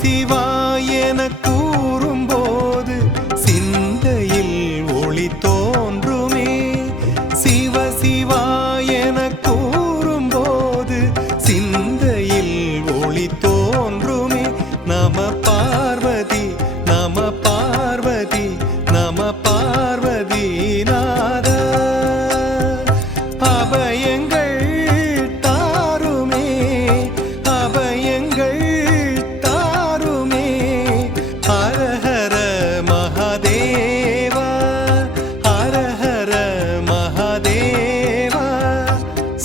சிவாயன கூறும்போது சிந்தையில் ஒளி தோன்றுமே. சிவ சிவாயன கூறும்போது சிந்தையில் ஒளி தோன்றுமே. நம பார்வதி நம பார்வதி நம பார்வதி நாத. அபயங்கள் தாருமே அபயங்கள் தாருமே. ஹரஹர மகாதேவா ஹரஹர மகாதேவா.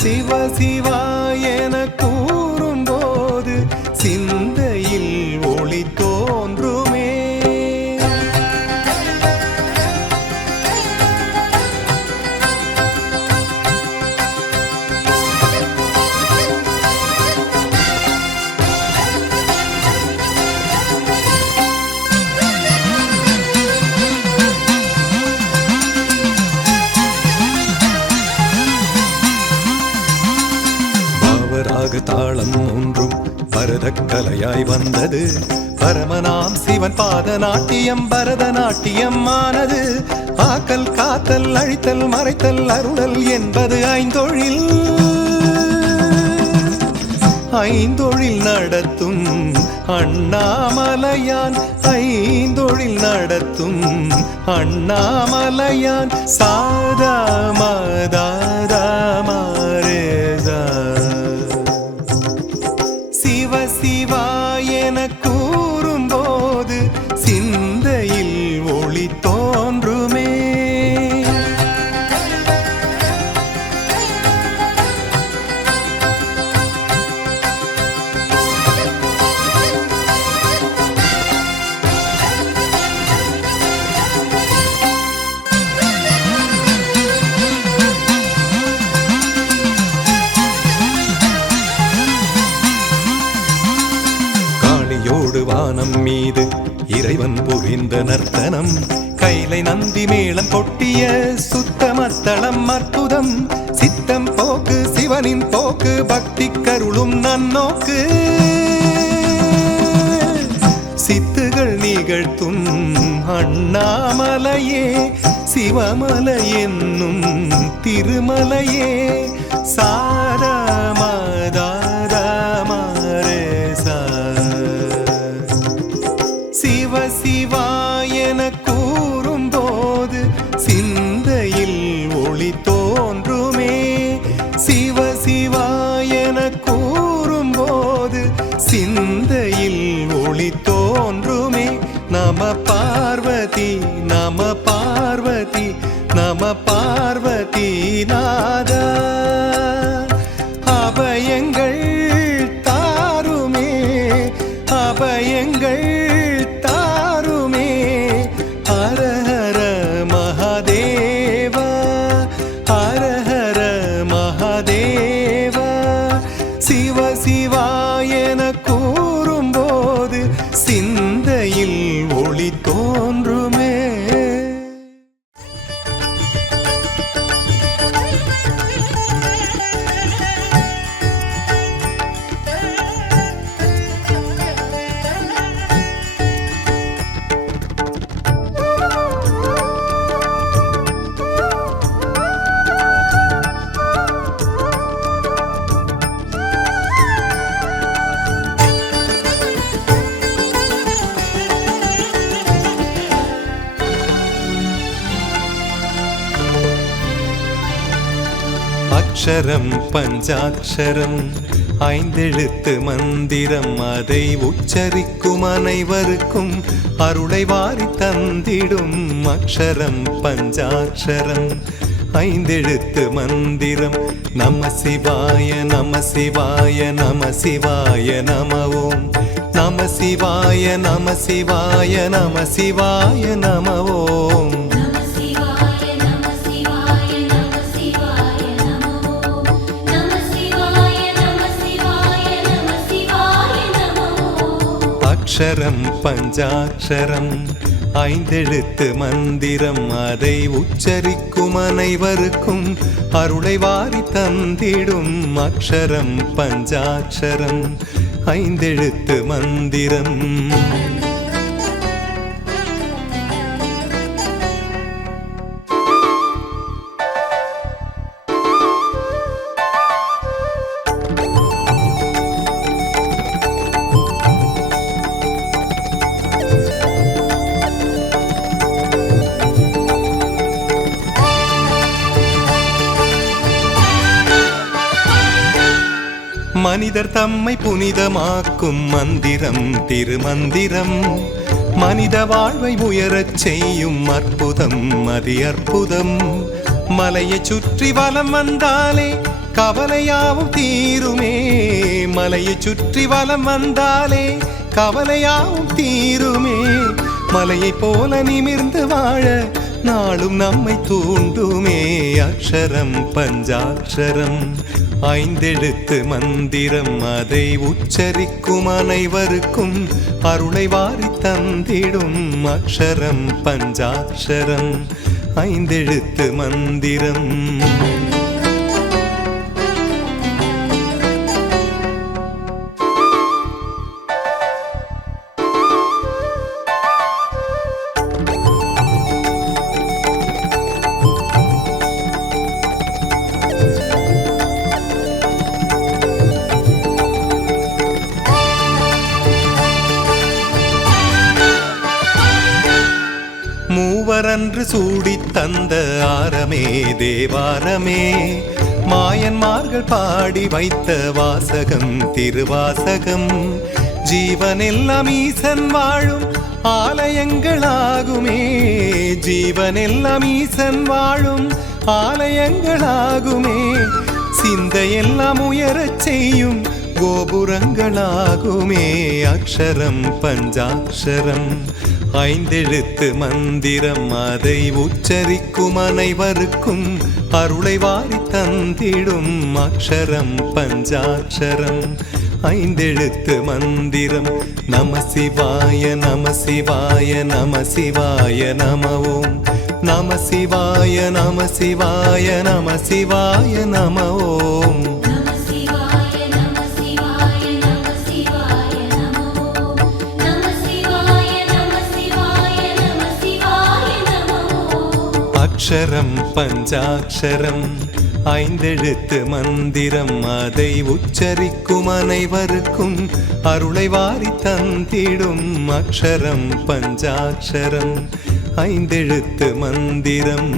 சிவ சிவாயன கூறும்போது சிந்தையில் ஒளி தோன்றுமே. பாவராக தாளம் ஒன்றும் பரதக்கலையாய் வந்தது. பரமனாம் சிவன் பாதநாட்டியம் பரதநாட்டியம் ஆனது. ஆக்கல் காத்தல் அழித்தல் மறைத்தல் அருளல் என்பது ஐந்தொழில். ஐந்தொழில் நடத்தும் அண்ணாமலையான் ஐந்தொழில் நடத்தும் அண்ணாமலையான். சாதா மதாதா மாரேதா. சிவ சிவாயன கூறும்போது சிந்தையில் ஒளி தோன்றுமே. காளியோடு வானம் மீது இறைவன் புரிந்த நர்த்தனம். கைலை நந்தி மேளம் கொட்டிய சுத்தமத்தளம் அற்புதம். சித்தம் போக்கு சிவனின் போக்கு பக்தி கருளும் நன்னோக்கு. சித்துகள் நிகழ்த்தும் அண்ணாமலையே சிவமலை என்னும் திருமலையே. சாரா மதாதா மாரேசா. சிவ சிவாயன கூறும்போது சிந்தையில் ஒளி தோன்றுமே. சிவ சிவாயன கூறும்போது சிந்தையில் ஒளி தோன்றுமே. நம பார்வதி நம பார்வதி நம பார்வதி நாத. அபயங்கள் தாருமே அபயங்கள் தாருமே. ஹரஹர மகாதேவா ஹரஹர மகாதேவா. சிவ சிவாயன கூறும்போது சிந்தையில் ஒளி தோன்றுமே. அக்ஷரம் பஞ்சாட்சரம் ஐந்தெழுத்து மந்திரம். அதை உச்சரிக்கும் அனைவருக்கும் அருளை வாரி தந்திடும். அக்ஷரம் பஞ்சாட்சரம் ஐந்தெழுத்து மந்திரம். நம சிவாய நம சிவாய நம சிவாய நம ஓம். நம சிவாய நம சிவாய நம சிவாய நம ஓம். அக்ஷரம் பஞ்சாட்சரம் ஐந்தெழுத்து மந்திரம் அதை உச்சரிக்கும் அனைவருக்கும் அருளை வாரி தந்திடும் அக்ஷரம் பஞ்சாட்சரம் ஐந்தெழுத்து மந்திரம். மனிதர் தம்மை புனிதமாக்கும் மந்திரம் திருமந்திரம் மனித வாழ்வை உயரச் செய்யும் அற்புதம் அதி அற்புதம். மலையை சுற்றி வலம் வந்தாலே கவலையாவும் தீருமே, மலையை சுற்றி வலம் வந்தாலே கவலையாவும் தீருமே. மலையை போல நிமிர்ந்து வாழ நாளும் நம்மை தூண்டுமே அக்ஷரம் பஞ்சாட்சரம் ஐந்தெழுத்து மந்திரம் அதை உச்சரிக்கும் அனைவருக்கும் அருளை வாரி தந்திடும் அக்ஷரம் பஞ்சாட்சரம் ஐந்தெழுத்து மந்திரம். மூவரன்று சூடித் தந்த ஆரமே தேவாரமே மாயன்மார்கள் பாடி வைத்த வாசகம் திருவாசகம். ஜீவனெல்லாம் ஈசன் வாழும் ஆலயங்களாகுமே, ஜீவனெல்லாம் ஈசன் வாழும் ஆலயங்களாகுமே. சிந்தையெல்லாம் உயரச் செய்யும் கோபுரங்களாகுமே அக்ஷரம் பஞ்சாட்சரம் ஐந்தெழுத்து மந்திரம் அதை உச்சரிக்கும் அனைவருக்கும் அருளை வாரி தந்திடும் அக்ஷரம் பஞ்சாட்சரம் ஐந்தெழுத்து மந்திரம். நம சிவாய நம சிவாய நம சிவாய நம ஓம் நம சிவாய நம சிவாய நம சிவாய நம ஓம். அக்ஷரம் பஞ்சாட்சரம் ஐந்தெழுத்து மந்திரம் அதை உச்சரிக்கும் அனைவருக்கும் அருளை வாரி தந்திடும் அக்ஷரம் பஞ்சாட்சரம் ஐந்தெழுத்து மந்திரம்.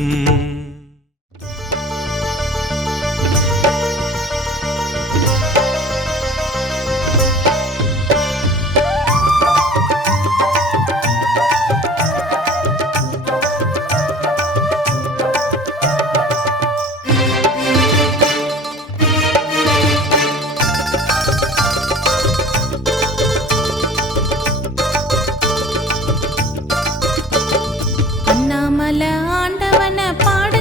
ஆண்டவன பாட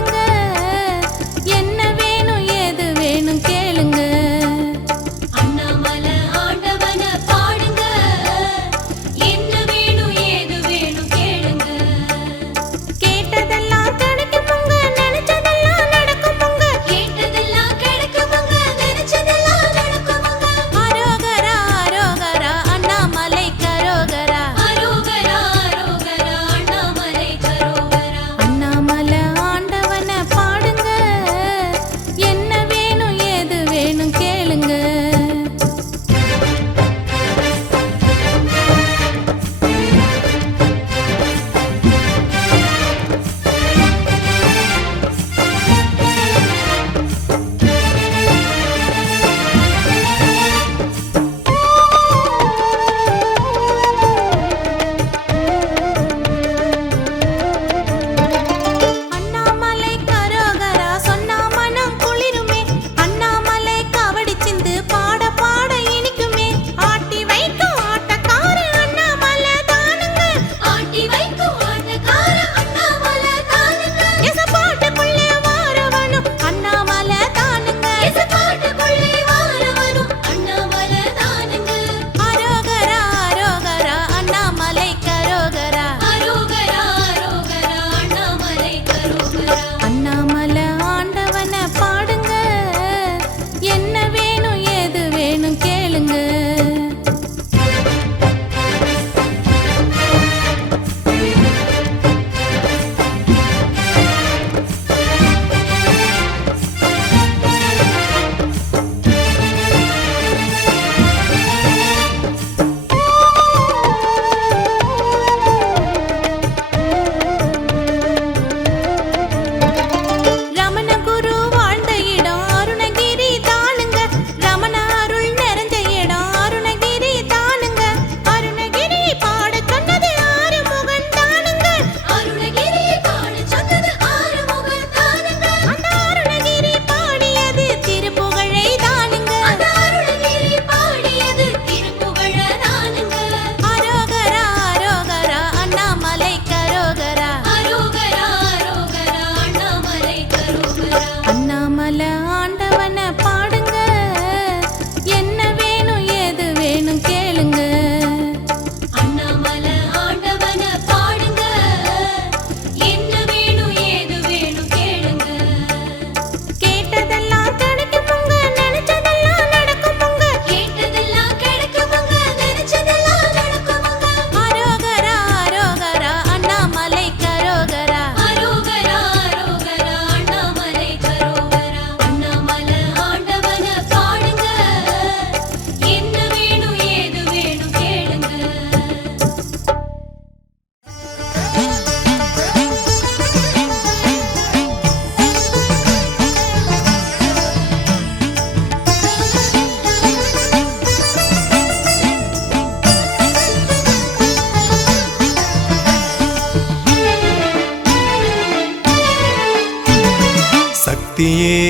சக்தியே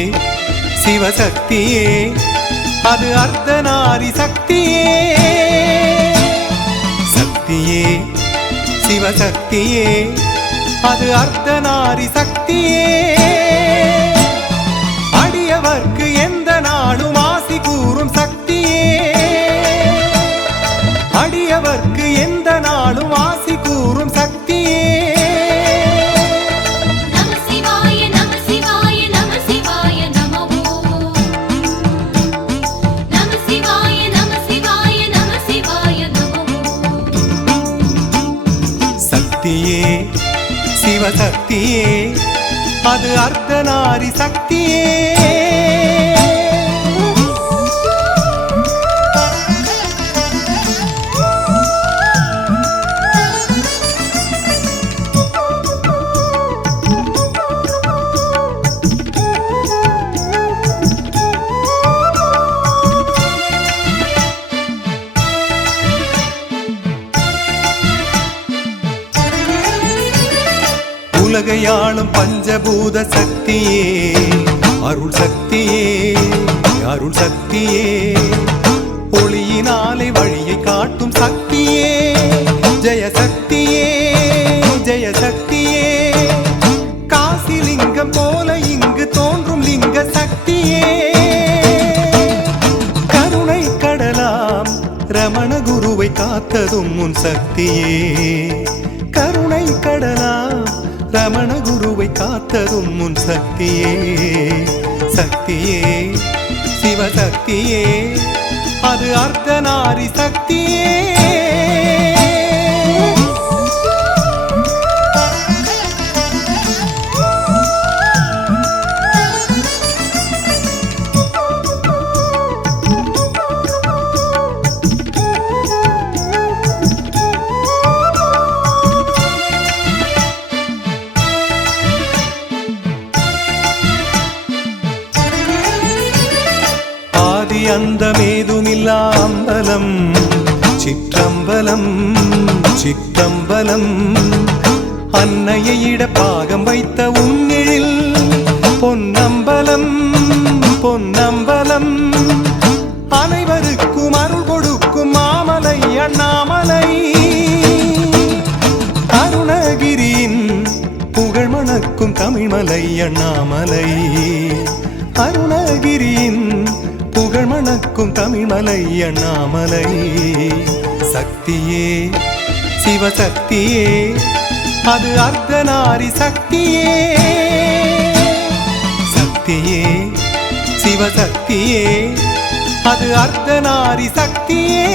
சிவசக்தியே அது அர்த்தநாரி சக்தியே சக்தியே சிவசக்தியே அது அர்த்தநாரி சக்தியே அடியவர்க்கு எந்த நாளும் ஆசி கூறும் சக்தியே அடியவர்க்கு எந்த நாளும் ஆசி கூறும் சக்தியே சக்தியே சிவசக்தியே அது அர்த்தநாரி சக்தியே உலகையாளும் பஞ்சபூத சக்தியே அருள் சக்தியே அருள் சக்தியே ஒளியினாலே வழியை காட்டும் சக்தியே ஜெய சக்தியே ஜெய சக்தியே காசி லிங்கம் போல இங்கு தோன்றும் லிங்க சக்தியே கருணை கடலாம் ரமண குருவை காத்ததும் உன் சக்தியே கருணை கடலாம் ரமண குருவை காத்ததும் உன் சக்தியே சக்தியே சிவசக்தியே அது அர்த்தநாரி சக்தியே அந்தமேதுமில்லா அம்பலம் சிற்றம்பலம் சிற்றம்பலம் அன்னையை இட பாகம் வைத்த உன்னிழில் பொன்னம்பலம் பொன்னம்பலம் அனைவருக்கும் அருள் கொடுக்கும் மாமலை அண்ணாமலை அருணகிரியின் புகழ் மணக்கும் தமிழ்மலை அண்ணாமலை அருணகிரியின் புகழ் மணக்கும் தமிழ்மலை அண்ணாமலை சக்தியே சிவசக்தியே அது அர்த்தநாரி சக்தியே சக்தியே சிவசக்தியே அது அர்த்தநாரி சக்தியே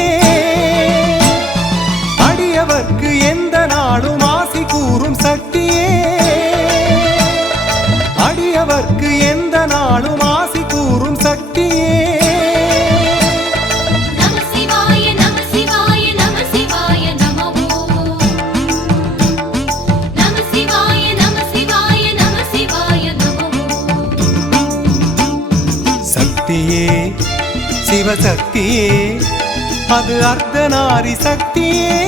அடியவர்க்கு எந்த நாளும் ஆசி கூறும் சக்தியே அடியவர்க்கு எந்த நாளும் ஆசி கூறும் சக்தியே சக்தியே சிவசக்தியே அது அர்த்தநாரி சக்தியே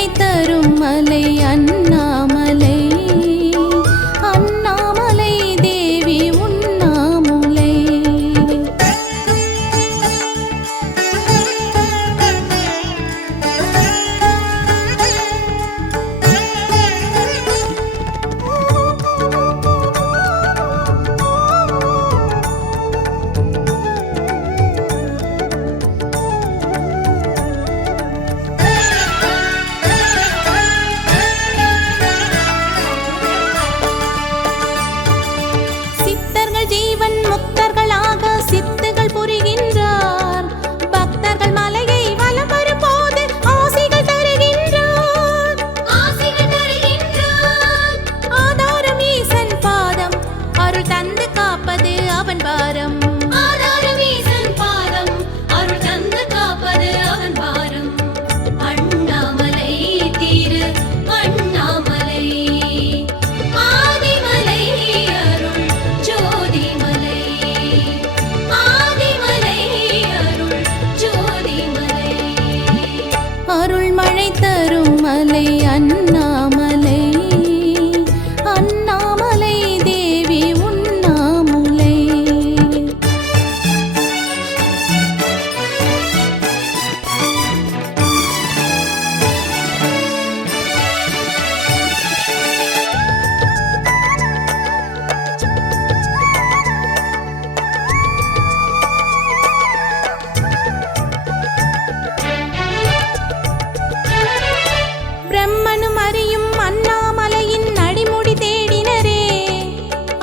மழை தரும் மலை அண்ணாமலை, அண்ணாமலை தேவி உண்ணாமுலை. ஜீவன் முக்தர்களாக சித்துகள் புரிகின்றார். பக்தர்கள் மலையை வலம் வரும்போது ஆசிகள் தருகின்றார். ஆதாரம் ஈசன் பாதம், அருள் தந்து காப்பது அவன் பாரம். அருள் தந்து காப்பது அவன் பாரம். அண்ணாமலை திரு அண்ணாமலை, ஆதிமலை அருள் ஜோதிமலை, ஆதிமலை அருள் ஜோதிமலை. அருள் மழை தரும் மலை அண்ணாமலை, அண்ணாமலை தேவி உண்ணாமுலை. பிரம்மனும் அறியும் அண்ணாமலையின் அடிமுடி தேடினரே,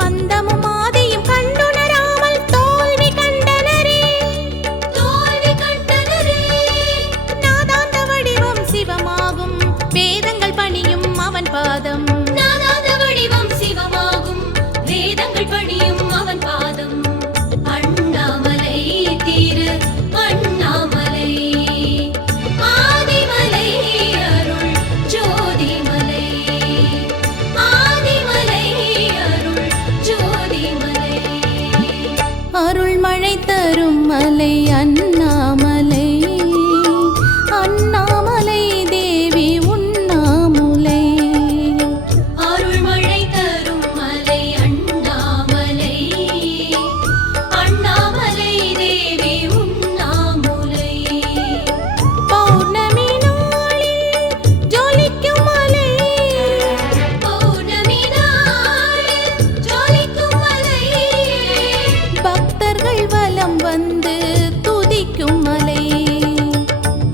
அந்தமும் ஆதியும் கண்டுணராமல் தோல்வி கண்டனரே. நாதாந்த வடிவம் சிவமாகும், வேதங்கள் பணியும் அவன் பாதம். நாதாந்த வடிவம் சிவமாகும், வேதங்கள் பணியும் அவன் பாதம். அண்ணாமலை திரு அண்ணாமலை, ஆதிமலை அருள் ஜோதிமலை, ஆதிமலை அருள் ஜோதிமலை. அருள் மழை தரும் மலை அண்ணாமலை, அண்ணாமலை தேவி உண்ணாமுலை. அருள் மழை தரும் மலை அண்ணாமலை, அண்ணாமலை தேவி உண்ணாமுலை. பௌர்ணமி நாளில் ஜொலிக்கும் மலை, பௌர்ணமி நாளில் ஜொலிக்கும் மலை. பக்தர்கள் வலம் வந்து துதிக்கும் மலை.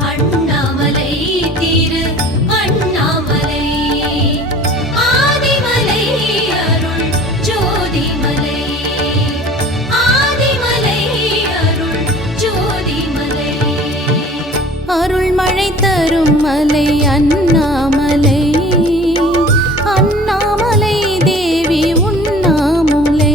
அண்ணாமலை திரு அண்ணாமலை, ஆதிமலை அருள் ஜோதிமலை, ஆதிமலை அருள் ஜோதிமலை. அருள் மழை தரும் மலை அண்ணாமலை, அண்ணாமலை தேவி உண்ணாமுலை.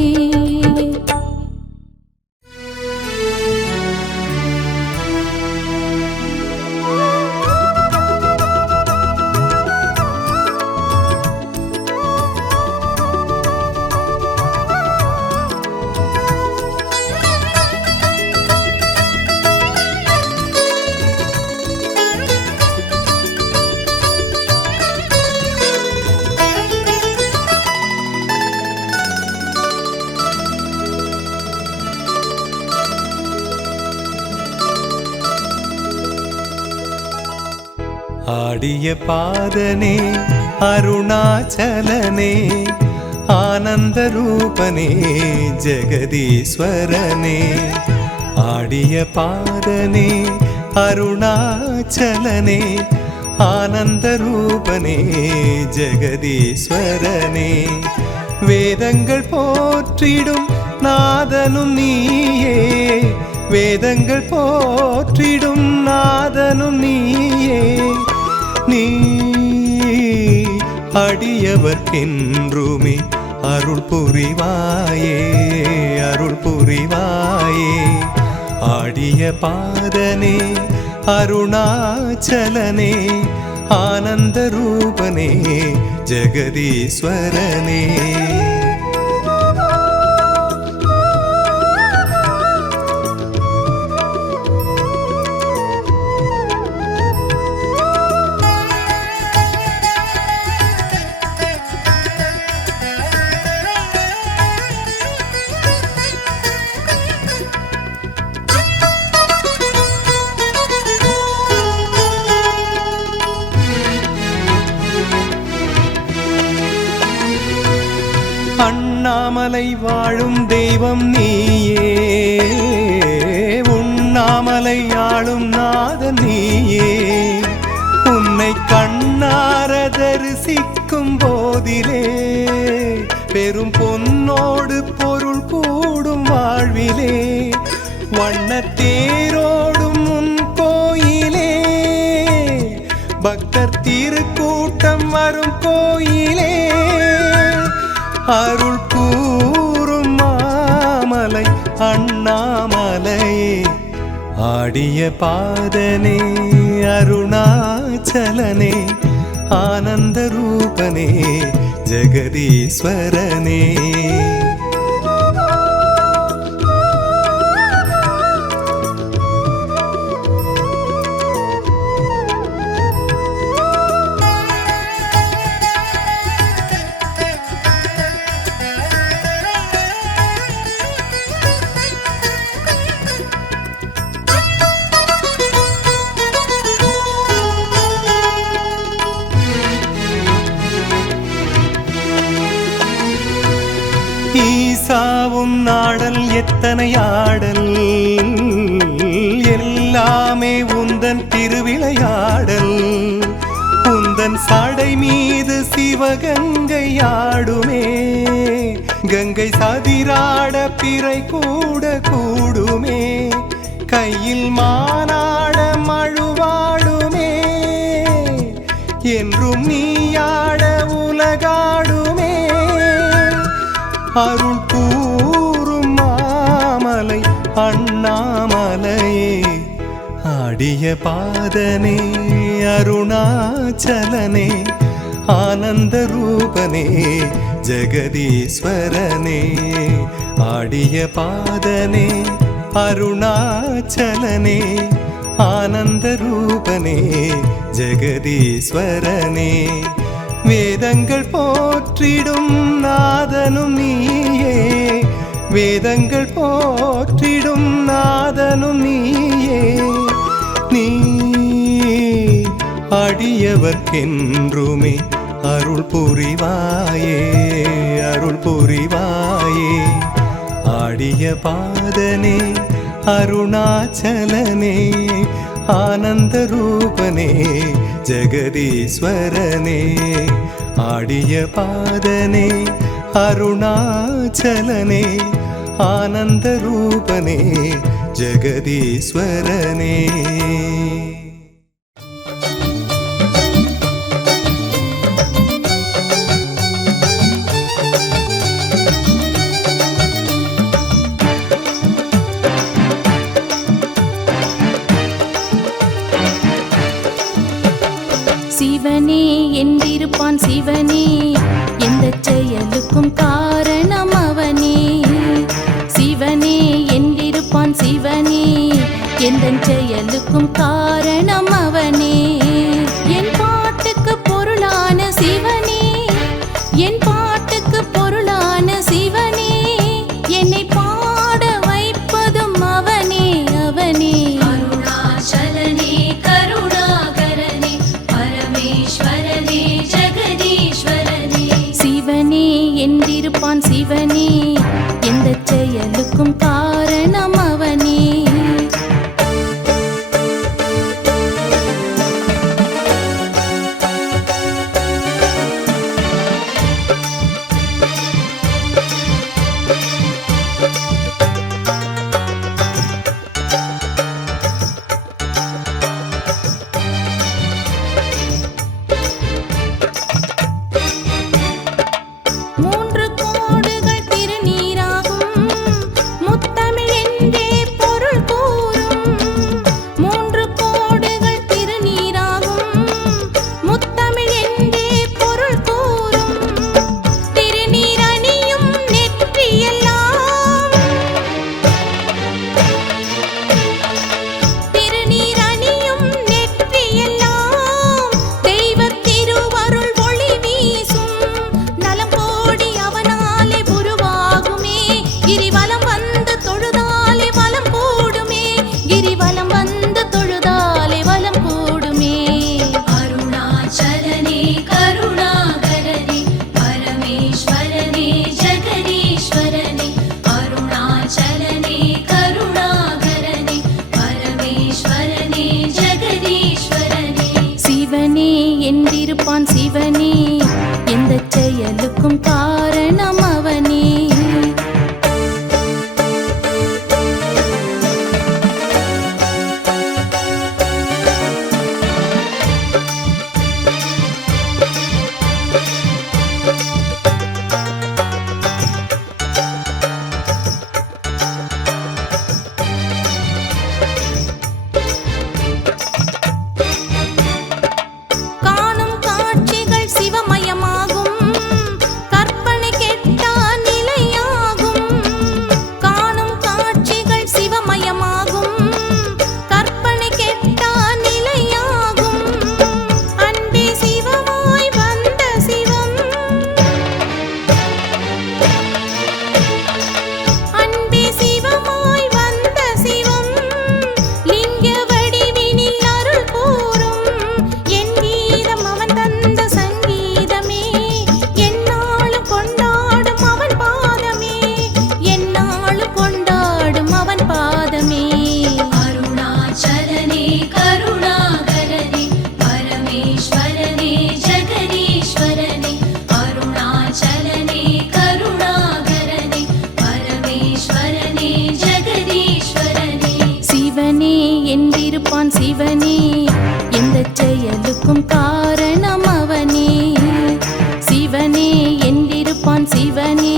ஆடிய பாதனே அருணாச்சலனே, ஆனந்த ரூபனே ஜெகதீஸ்வரனே. ஆடிய பாதனே அருணாச்சலனே, ஆனந்த ரூபனே ஜெகதீஸ்வரனே. வேதங்கள் போற்றிடும் நாதனும் நீயே, வேதங்கள் போற்றிடும் நாதனும் நீயே. நீ அடியவர்க்கென்றுமே அருள் புரிவாயே, அருள் புரிவாயே. ஆடிய பாதனே அருணாச்சலனே, ஆனந்த ரூபனே ஜெகதீஸ்வரனே. உண்ணாமலை வாழும் தெய்வம் நீயே, உண்ணாமலை ஆளும் நாதன் நீயே. உன்னை கண்ணார தரிசிக்கும் போதிலே பெரும் பொன்னோடு பொருள் கூடும் வாழ்விலே. வண்ணத்தேரோடும் உன் கோயிலே, பக்தர் திருக்கூட்டம் வரும் கோயிலே. அருள் கூறும் மாமலை அண்ணாமலையே, ஆடிய பாதனே அருணாச்சலனே, ஆனந்த ரூபனே ஜெகதீஸ்வரனே. ஈசாவும் நாடல் எத்தனை ஆடல், எல்லாமே உந்தன் திருவிளையாடல். உந்தன் சடை மீது சிவகங்கை ஆடுமே, கங்கை சதிராட பிறை கூட கூடுமே. கையில் மானாட மழுவாடுமே, என்றும் நீயாட உலகாடுமே. அருள் கூறும் மாமலை அண்ணாமலையே, ஆடிய பாதனே அருணாச்சலனே, ஆனந்த ரூபனே ஜெகதீஸ்வரனே. ஆடிய பாதனே அருணாச்சலனே, ஆனந்த ரூபனே ஜெகதீஸ்வரனே. வேதங்கள் போற்றிடும் நாதனும் நீயே, வேதங்கள் போற்றிடும் நாதனும் நீயே. நீ அடியவர்க்கென்றுமே அருள் புரிவாயே, அருள் புரிவாயே. ஆடிய பாதனே அருணாச்சலனே, ஆனந்த ரூபனே ஜெகதீஸ்வரனே. ஆடிய பாதனே அருணாச்சலனே, ஆனந்த ரூபனே ஜெகதீஸ்வரனே. சிவனே என்றிருப்பான் சிவனே, எந்த செயலுக்கும் காரணம் அவனே. சிவனே என்றிருப்பான் சிவனே, எந்த செயலுக்கும் காரணம் அவனே. என் பாட்டுக்கு பொருளான சிவனே, என் பாட்டுக்கு பொருளான சிவனே, என்னை பாட வைப்பதும் அவனே அவனே. அருணாச்சலனே கருணாகரனே பரமேஸ்வரனே ஜெகதீஸ்வரனே. சிவனே என்றிருப்பான் சிவனே, எந்த செயலுக்கும் காரணம் அவனே. சிவனே என்றிருப்பான் சிவனே, எந்த செயலுக்கும் காரணம் அவனே. காணும் காட்சிகள் சிவமயமாகும், கற்பனை கெட்டா நிலையாகும். காணும் காட்சிகள் சிவமயமாகும், கற்பனை கெட்டா நிலையாகும். அன்பே சிவமாய் வந்த சிவம், அன்பே சிவமாய் வந்த சிவம், லிங்க வடிவினில் அருள் கூறும். என் கீதம் அவன் தந்த சங்கீதமே, எந்நாளும் கொண்டாடும் அவன் பாதமே, எந்நாளும் கொண்டாடும் அவன் பாதமே. அருணாச்சலனே கருணாகரனே பரமேஸ்வரனே ஜெகதீஸ்வரனே. அருணாச்சலனே கருணாகரனே பரமேஸ்வரனே ஜெகதீஸ்வரனே. சிவனே என்றிருப்பான் சிவனே, எந்த செயலுக்கும் காரணம் அவனே. சிவனே என்றிருப்பான் சிவனே,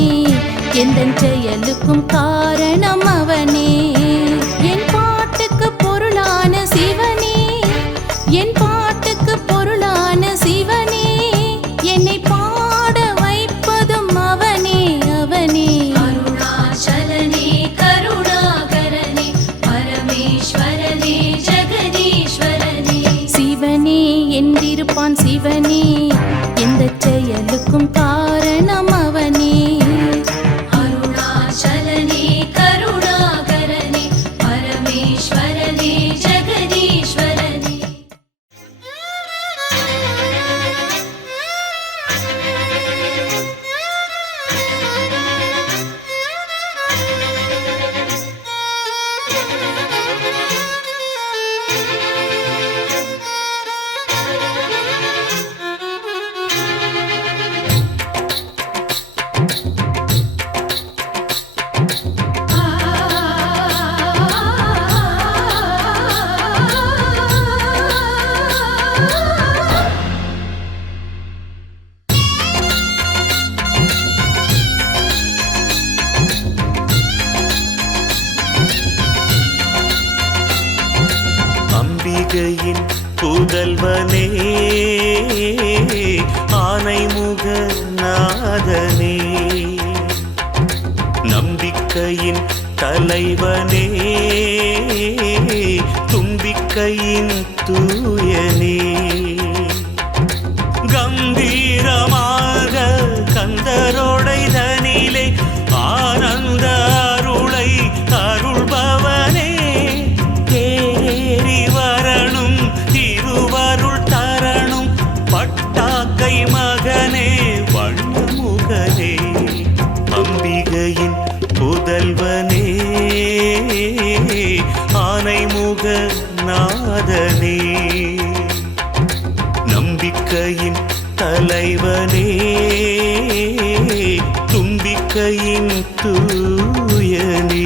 எந்த செயலுக்கும் காரணம் அவனே. என் பாட்டுக்கு பொருளான சிவனே, என் பாட்டுக்கு பொருளான சிவனே, என்னை பாட வைப்பதும் அவனே அவனே. அருணாச்சலனே கருணாகரனே பரமேஸ்வரனே ஜெகதீஸ்வரனே. சிவனே என்றிருப்பான் சிவனே, எந்த செயலுக்கும் காரணம் அவனே. அருணாச்சலனே கருணாகரனே பரமேஸ்வரனே ஜெகதீஸ்வரனே. அம்பிகையின் புதல்வனே, ஆனைமுக நாதனே, நம்பிக்கையின் தலைவனே, தும்பிக்கையின் தூயனே. கம்பீரமாக கந்தரோடை தனிலே ஆனந்த அருளை அருள்பவனே, தேறி வரணும் திருவருள் தரணும் பட்டாக்கை மகனே வண்ணமுகனே. அம்பிகையின் புதல்வனே, ஆனைமுக நாதனே, நம்பிக்கையின் தலைவனே, தும்பிக்கையின் தூயனே.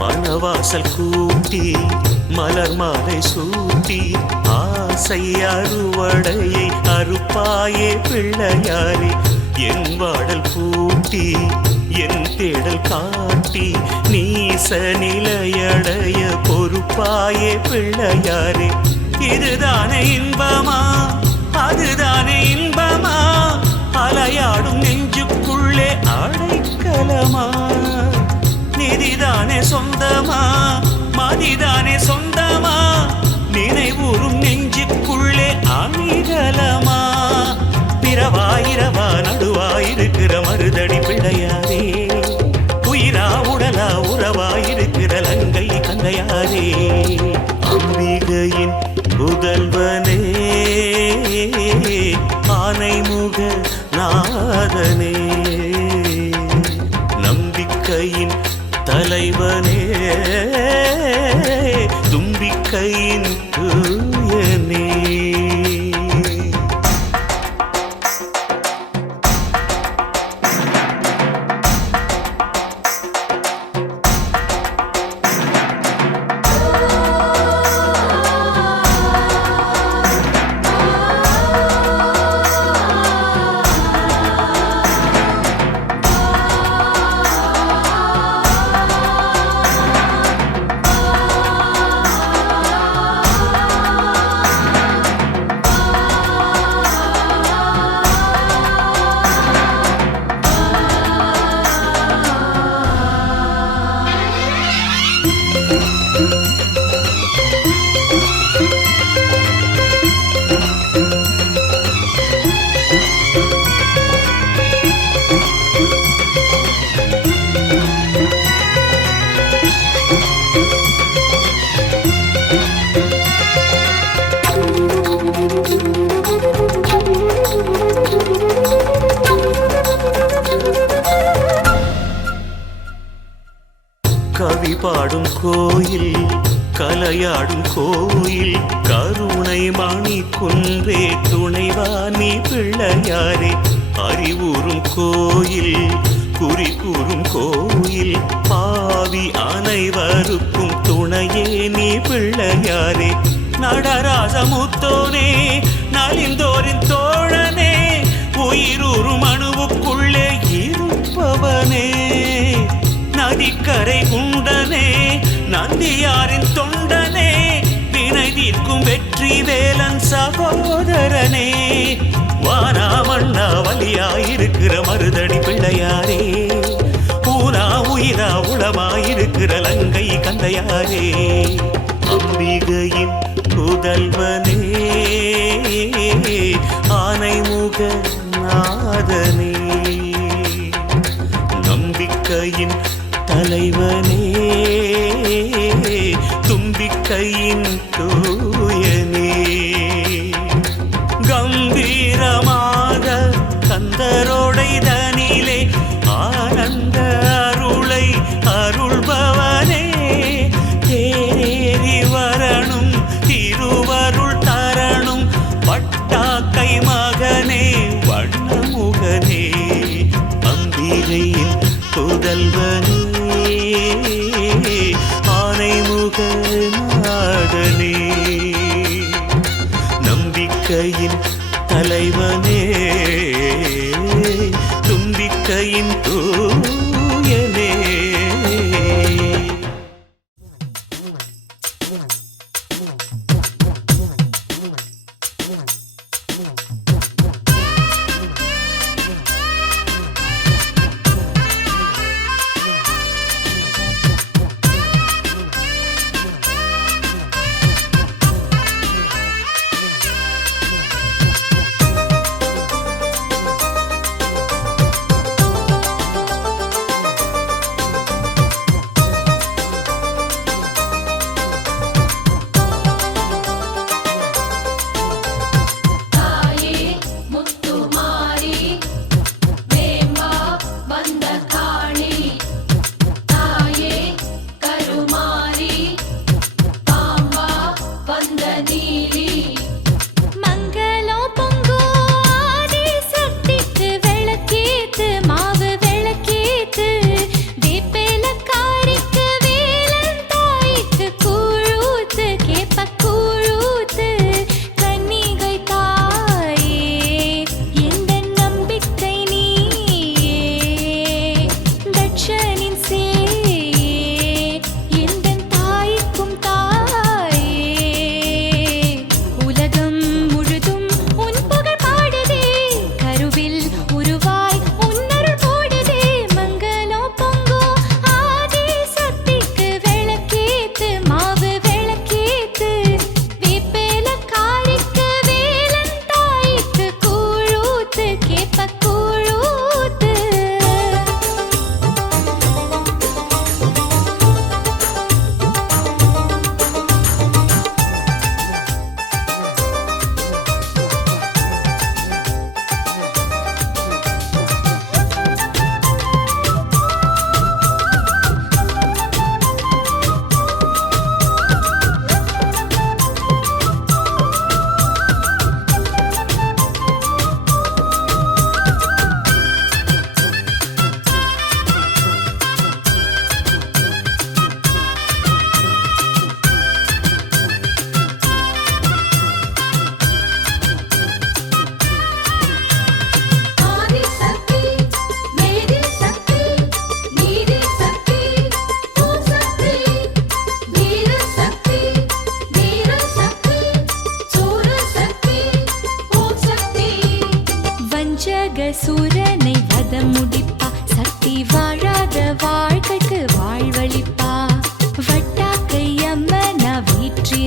மணவாசல் கூட்டி மலர் மாலை சூட்டி ஆசை அறுவடையை அறுப்பாயே பிள்ளையாரே. என் வாடல் பூட்டி என் தேடல் காட்டி நீச நிலையடைய பொறுப்பு அறுப்பாயே பிள்ளையாரே. இதுதானே இன்பமா, அதுதானே இன்பமா, அலையாடும் நெஞ்சுக்குள்ளே அடைக்கலமா. நிதிதானே சொந்தமா, மதிதானே சொந்தமா, நினைவூறும் நெஞ்சுக்குள்ளே அணிகலமா. பிறவா இரவா நடுவாயிருக்கிற மருதடி பிள்ளையாரே, உயிரா உடலா உறவாயிருக்கிற லங்கை கந்தையாரே. அம்பிகையின் புதல்வனே, ஆனைமுக நாதனே, நம்பிக்கையின் தலைவனே, தும்பிக்கையின் தூயனே. கவி பாடும் கோயில், கலையாடும் கோயில், கருணை மணி குன்றே துணைவா நீ பிள்ளையாரே. அறிவுறும் கோயில், குறி கூறும் கோயில், பாவி அனைவருக்கும் துணையே நீ பிள்ளையாரே. நடராசமுத்தோனே, நலிந்தோரின் தோழனே, உயிரூறும் அணுவுக்குள்ளே இருப்பவனே. நதிக்கரை குண்டனே, நந்தியாரின் தொண்டனே, வினை தீர்க்கும் வெற்றி வேலன் சகோதரனே. வானா மண்ணா வலியாயிருக்கிற மருதடி பிள்ளையாரே, ஊனா உயிரா உளமாயிருக்கிற லங்கை கந்தையாரே. அம்பிகையின் புதல்வனே, ஆனைமுக நாதனே, நம்பிக்கையின் தலைவனே, தும்பிக்கையின் தூயனே. கம்பீரமாக கந்தரோடைதனிலே ஆனந்த அருளை அருள்பவனே. தேரேறி வரணும் திருவருள் தரணும், பட்டாக்கை மகனே வண்ணமுகனே. அம்பிகையின் புதல்வனே, ஆனைமுக நாதனே, நம்பிக்கையின் தலைவனே, தும்பிக்கையின் தூயனே.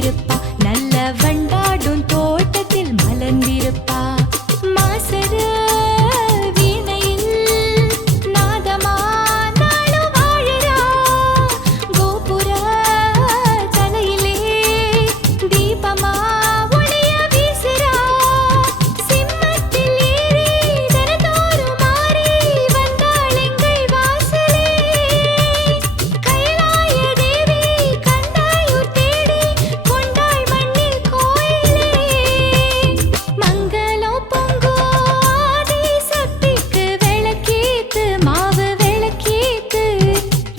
வீற்றிருப்பா நல்ல வண்டாடும் தோட்டத்தில் மலர்ந்திருப்பா மாசர வீணையில் நாதமா நாளும் வாழறா கோபுர தலையிலே தீபமா ஒளிய வீசுறா சிம்மத்தில் ஏறி தினந்தோறும் மாறி வந்தாள் எங்கள் வாசலே கைலாய தேவி கண்டாயூர் தேடி கொண்டாள் மண்ணில் கோயிலே மங்களம் பொங்கும் ஆதி சக்திக்கு விளக்கேத்து மாவு விளக்கேத்து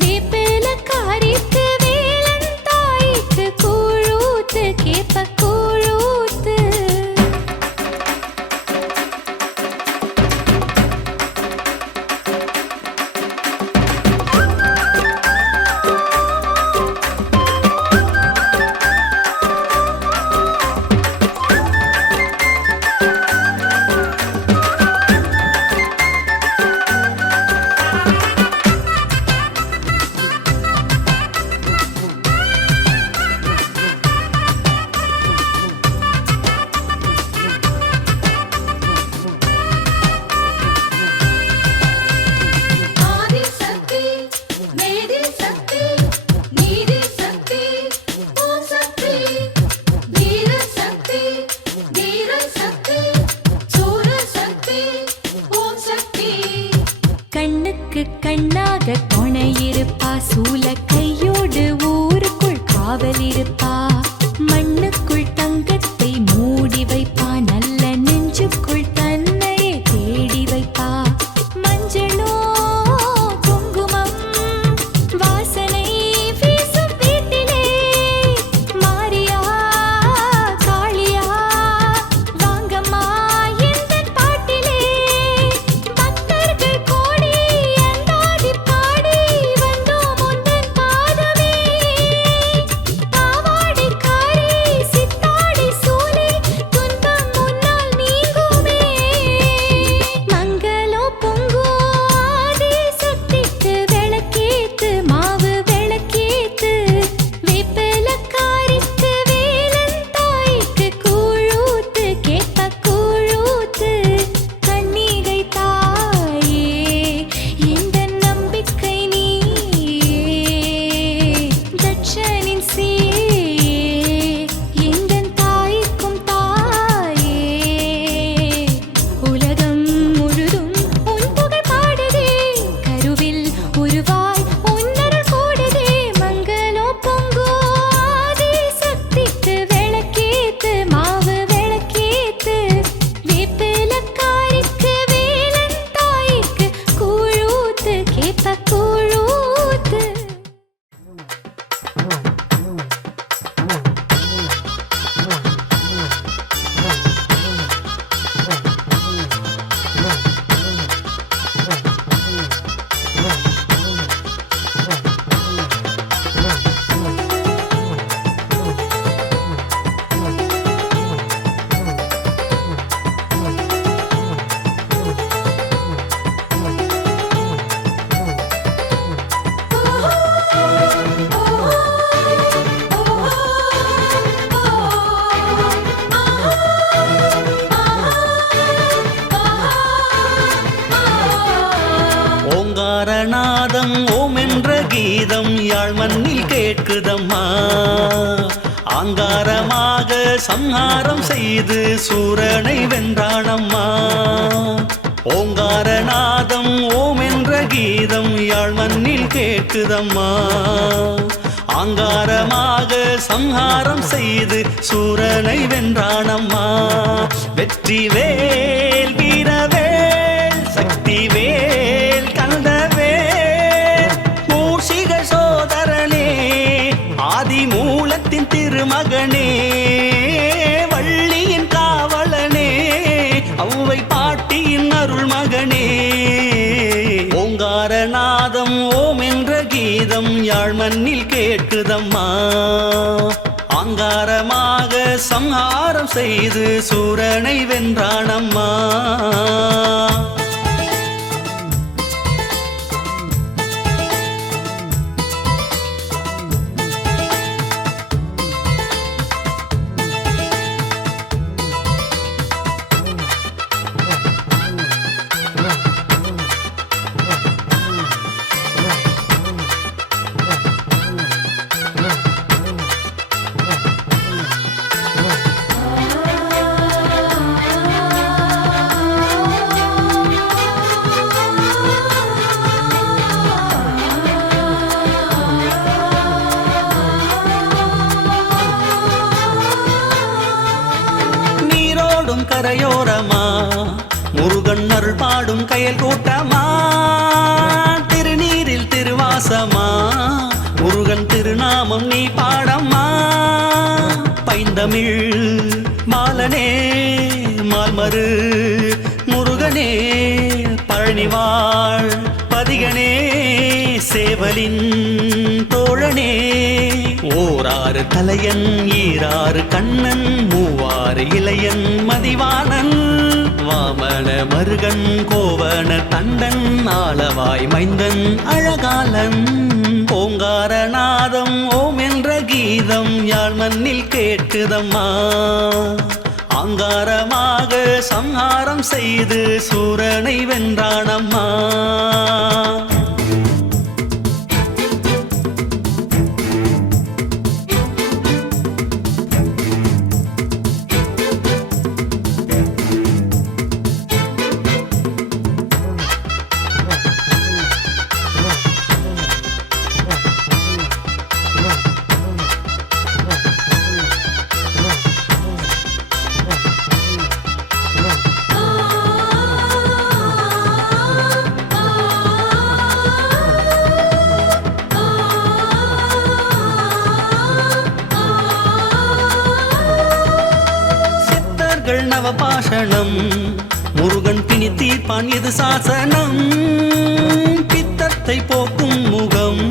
வேப்பில காரிக்கு வேலன் தாய்க்கு கூழூத்து கேப்ப கூழூத்து ஆதி சக்தி மேதி சக்தி நீதி சக்தி ஓம் சக்தி வீர சக்தி வீர சக்தி சூர சக்தி ஓம் சக்தி கண்ணுக்கு கண்ணாக துணை இருப்பா சூல கையோடு ஊருக்குள் காவல் இருப்பா மண்ணுக்குள் தங்கத்தை மூடி வைப்பா நல்ல நெஞ்சுக்குள் தன்னையே தேடி வைப்பா மஞ்சளோ குங்குமம் வாசனை வீசும் வீட்டிலே மாரியா காளியா வாங்கம்மா எந்தன் பாட்டிலே பக்தர்கள் கோடி அந்தாதி பாடி வந்தோம் உந்தன் பாதமே பாவாடைக்காரி சித்தாடை சூலே துன்பம் முன்னால் நீங்குமே மங்களம் பொங்கும் ஆதி சக்திக்கு விளக்கேத்து மாவு விளக்கேத்து வேப்பிலக்காரிக்கு வேலன் தாய்க்கு கூழூத்து கேப்ப கூழூத்து கன்னிகை தாயே இந்த நம்பிக்கை நீயே தட்சனின் சீயே எந்தன் தாய்க்கும் தாயே உலகம் முழுதும் உன் புகழ் பாடுதே கருவில் உருவாய் உன்னருள் கூடுதே மங்களம் பொங்கும் ஆதி சக்திக்கு விளக்கேத்து மாவு விளக்கேத்து வேப்பிலக்காரிக்கு வேலன் தாய்க்கு கூழூத்து கேப்ப கூழூத்து ஓங்காரநாதம் ஓம் என்ற கீதம் யாழ் மண்ணில் கேட்குதம்மா ஆங்காரமாக சம்ஹாரம் செய்து சூரனை வென்றானம்மா ஓங்காரநாதம் ஓம் என்ற கீதம் யாழ் மண்ணில் கேட்குதம்மா ஆங்காரமாக சம்ஹாரம் செய்து சூரனை வென்றானம்மா வெற்றி வேல் வீரவேல் சக்தி வேல் கந்தவேல் மூஷிக சோதரனே ஆதி மூலத்தின் திருமகனே வள்ளியின் காவலனே ஔவை பாட்டியின் அருள் மகனே ஓங்காரநாதம் ஓம் என்ற கீதம் யாழ் மண்ணில் கேட்குதம்மா ஆங்காரமாக சம்ஹாரம் செய்து சூரனை வென்றானம்மா கரையோரமா முருகன் அருள் பாடும் கயல் கூட்டமா திருநீரில் திருவாசமா முருகன் திருநாமம் நீ பாடம்மா பைந்தமிழ் மாலனே மால்மரு முருகனே பழனிவாழ் பதிகனே சேவலின் தோழனே ஓராறு தலையன் ஈராறு கண்ணன் மூவாறு இளையன் மதிவாணன் வாமன மருகன் கோவன தண்டன் ஆளவாய் மைந்தன் அழகாலன் ஓங்காரநாதம் ஓம் என்ற கீதம் யாழ் மண்ணில் கேட்குதம்மா அங்காரமாக சம்ஹாரம் செய்து சூரனை வென்றானம்மா நவபாஷணம் முருகன் பிணி தீர்ப்பான் இது சாசனம் பித்தத்தை போக்கும் முகம்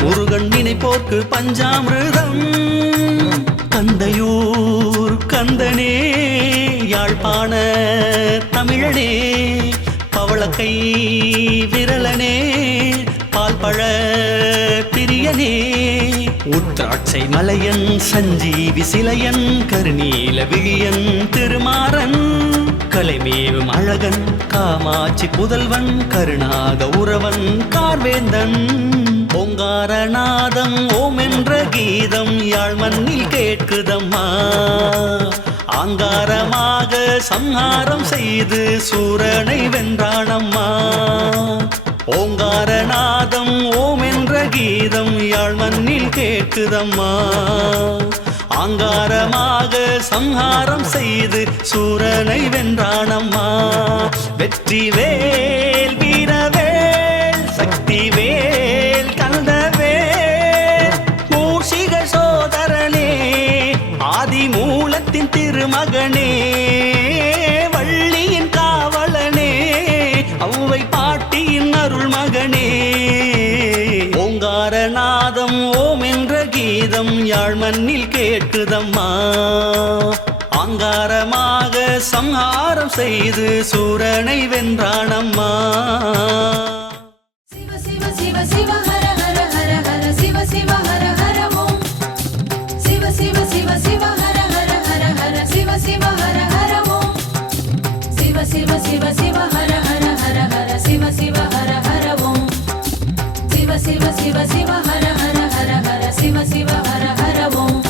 முருகன் நினைப்போர்க்கு பஞ்சாமிர்தம் கந்தையூர் கந்தனே யாழ்ப்பாண தமிழனே பவளக்கை விரலனே பால்பழ பிரியனே உத்ராட்சை மலையன் சஞ்சீவி சிலையன் கருநீல விழியன் திருமாறன் கலைமேவும் அழகன் காமாட்சி புதல்வன் கருணாக உறவன் கார்வேந்தன் ஓங்காரநாதம் ஓம் என்ற கீதம் யாழ் மண்ணில் கேட்குதம்மா ஆங்காரமாக சம்ஹாரம் செய்து சூரனை வென்றானம்மா ஓங்காரநாதம் ஓம் என்ற கீதம் யாழ் மண்ணில் கேட்குதம்மா ஆங்காரமாக சம்ஹாரம் செய்து சூரனை வென்றானம்மா வெற்றி வேல் வீரவேல் சக்தி வேல் கந்தவேல் மூஷிக சோதரனே ஆதி மூலத்தின் திருமகனே வள்ளியின் காவலனே அவ்வை பாட்டியின் அருள் மகனே ஓங்காரநாதம் ஓம் என்ற கீதம் யாழ் மண்ணில் கேட்குதம்மா ஆங்காரமாக சம்ஹாரம் செய்து சூரனை வென்றானம்மா சிவ சிவ சிவ சிவ ஹர ஹர ஹர ஹர சிவ சிவ ஹர ஹர ஓம் சிவ சிவ சிவ சிவ ஹர ஹர ஹர ஹர சிவ சிவ ஹர ஹர ஓம் சிவ சிவ சிவ சிவ ஹர ஹர ஹர ஹர சிவ சிவ ஹர ஹர ஓம் சிவ சிவ சிவ சிவ ஹர ஹர ஹர ஹர சிவ சிவ ஹர ஹர ஓம்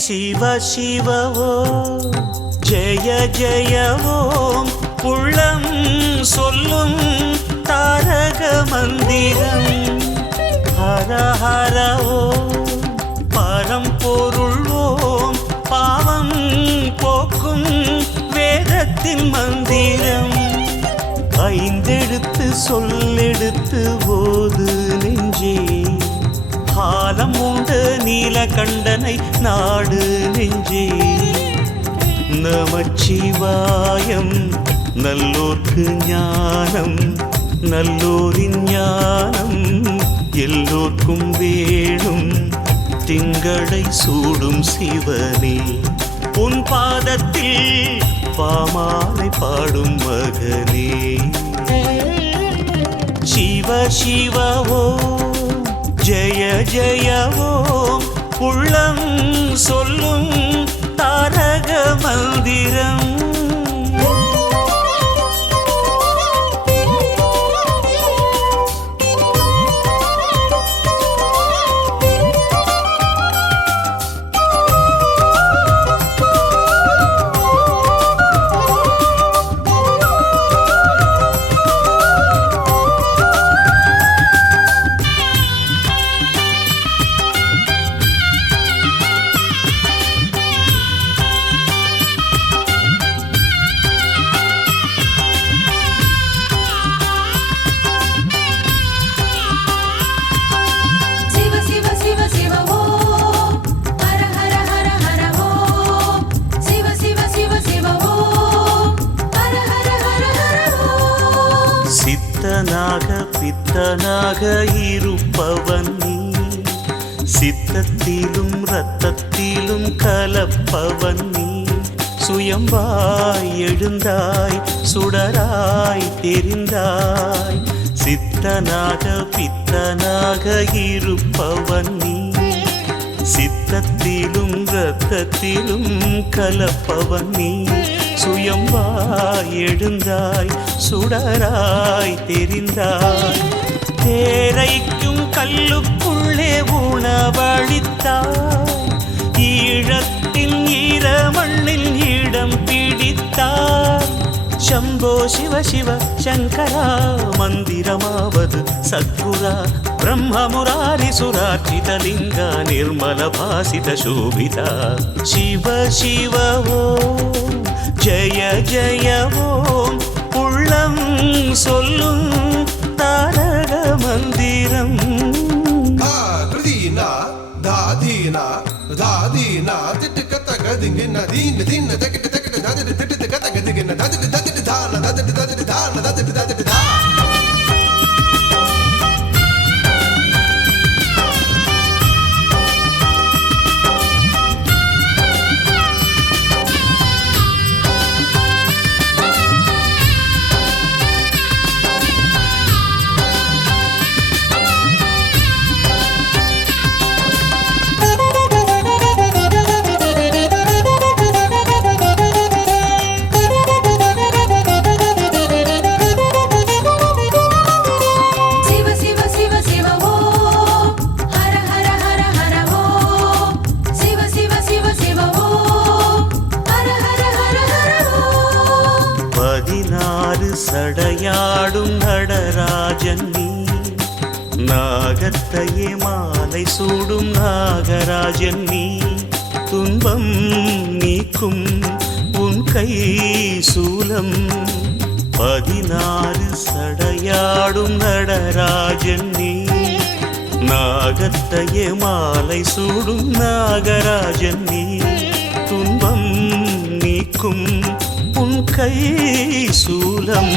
சிவ சிவ ஓம் ஜெய ஜெய ஓம் உள்ளம் சொல்லும் தாரக மந்திரம் ஹர ஹர ஓம் பரம்பொருள் ஓம் பாவம் போக்கும் வேதத்தின் மந்திரம் ஐந்தெழுத்து சொல்லெடுத்து போது நெஞ்சே காலம் உண்டு நீலகண்டனை நாடு நெஞ்சே நமச்சிவாயம் நல்லோர்க்கு ஞானம் நல்லோரின் ஞானம் எல்லோர்க்கும் வேணும் திங்களை சூடும் சிவனே உன் பாதத்தில் பாமாலை பாடும் மகனே சிவ சிவ ஓம் ஜெய ஜெய ஓம் உள்ளம் சொல்லும் தாரக மந்திரம். சித்தனாக பித்தனாக இருப்பவன் நீ, சித்தத்திலும் இரத்தத்திலும் கலப்பவன் நீ. சுயம்பாய் எழுந்தாய் சுடராய் தெரிந்தாய். சித்தனாக பித்தனாக இருப்பவன் நீ, சித்தத்திலும் இரத்தத்திலும் கலப்பவன் நீ. சுயம்பாய் எழுந்தாய் சுடராய் தெரிந்தாய். தேரைக்கும் கல்லுக்குள்ளே உணவளித்தாய். ஈழத்தின் ஈரமண்ணில் இடம் பிடித்தாய். शम्भो शिव शिव शङ्करा मन्दिरमावद् सद्गुरा ब्रह्ममुरारिसुरार्चितलिङ्गा निर्मलभासितशोभिता शिव शिव ॐ जय जय ॐ உள்ளம் சொல்லும் தாரக மந்திரம் தாதீனா தாதீனா தாதீனா திட்டு கத்த கதிங்க நதீன தீன தக்கிட்டு தக்கிட்டு நதிட்டு திட்டு கத்த கதிங்க நதிட்டு தத்திட்டு தான நதிட்டு தத்திட்டு தான நதிட்டு தத்திட்டு தா சடையாடும் நடராஜன் நீ நாகத்தையே மாலை சூடும் நாகராஜன் நீ துன்பம் நீக்கும் உன் கை சூலம் 16 சடையாடும் நடராஜன் நீ நாகத்தையே மாலை சூடும் நாகராஜன் நீ துன்பம் நீக்கும் உன் கை சூலம்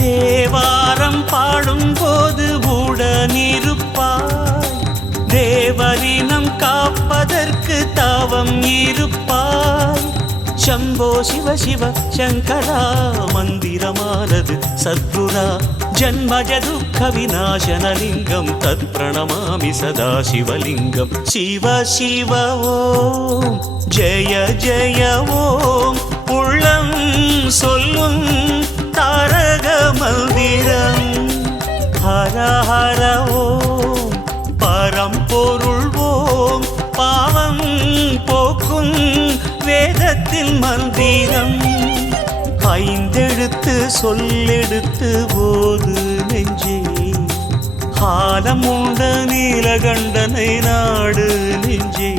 தேவாரம் பாடும்போது உடனிருப்பாய் தேவரினம் காப்பதற்கு தாவம் இருப்பாய் शम्भो शिव शिव शङ्करा मन्दिरमानद् सद्गुरा जन्मज दुःख विनाशनलिङ्गं तत्प्रणमामि सदा शिवलिङ्गं शिव शिव ॐ जय जय ॐ உள்ளம் சொல்லும் தாரக மந்திரம் ஹர ஹர ஓம் பரம்பொருள் ஓம் பாவம் போக்கும் வேதத்தின் மந்திரம் 5 எழுத்து சொல்லெடுத்து போது நெஞ்சே காலம் உண்ட நீலகண்டனை நாடு நெஞ்சே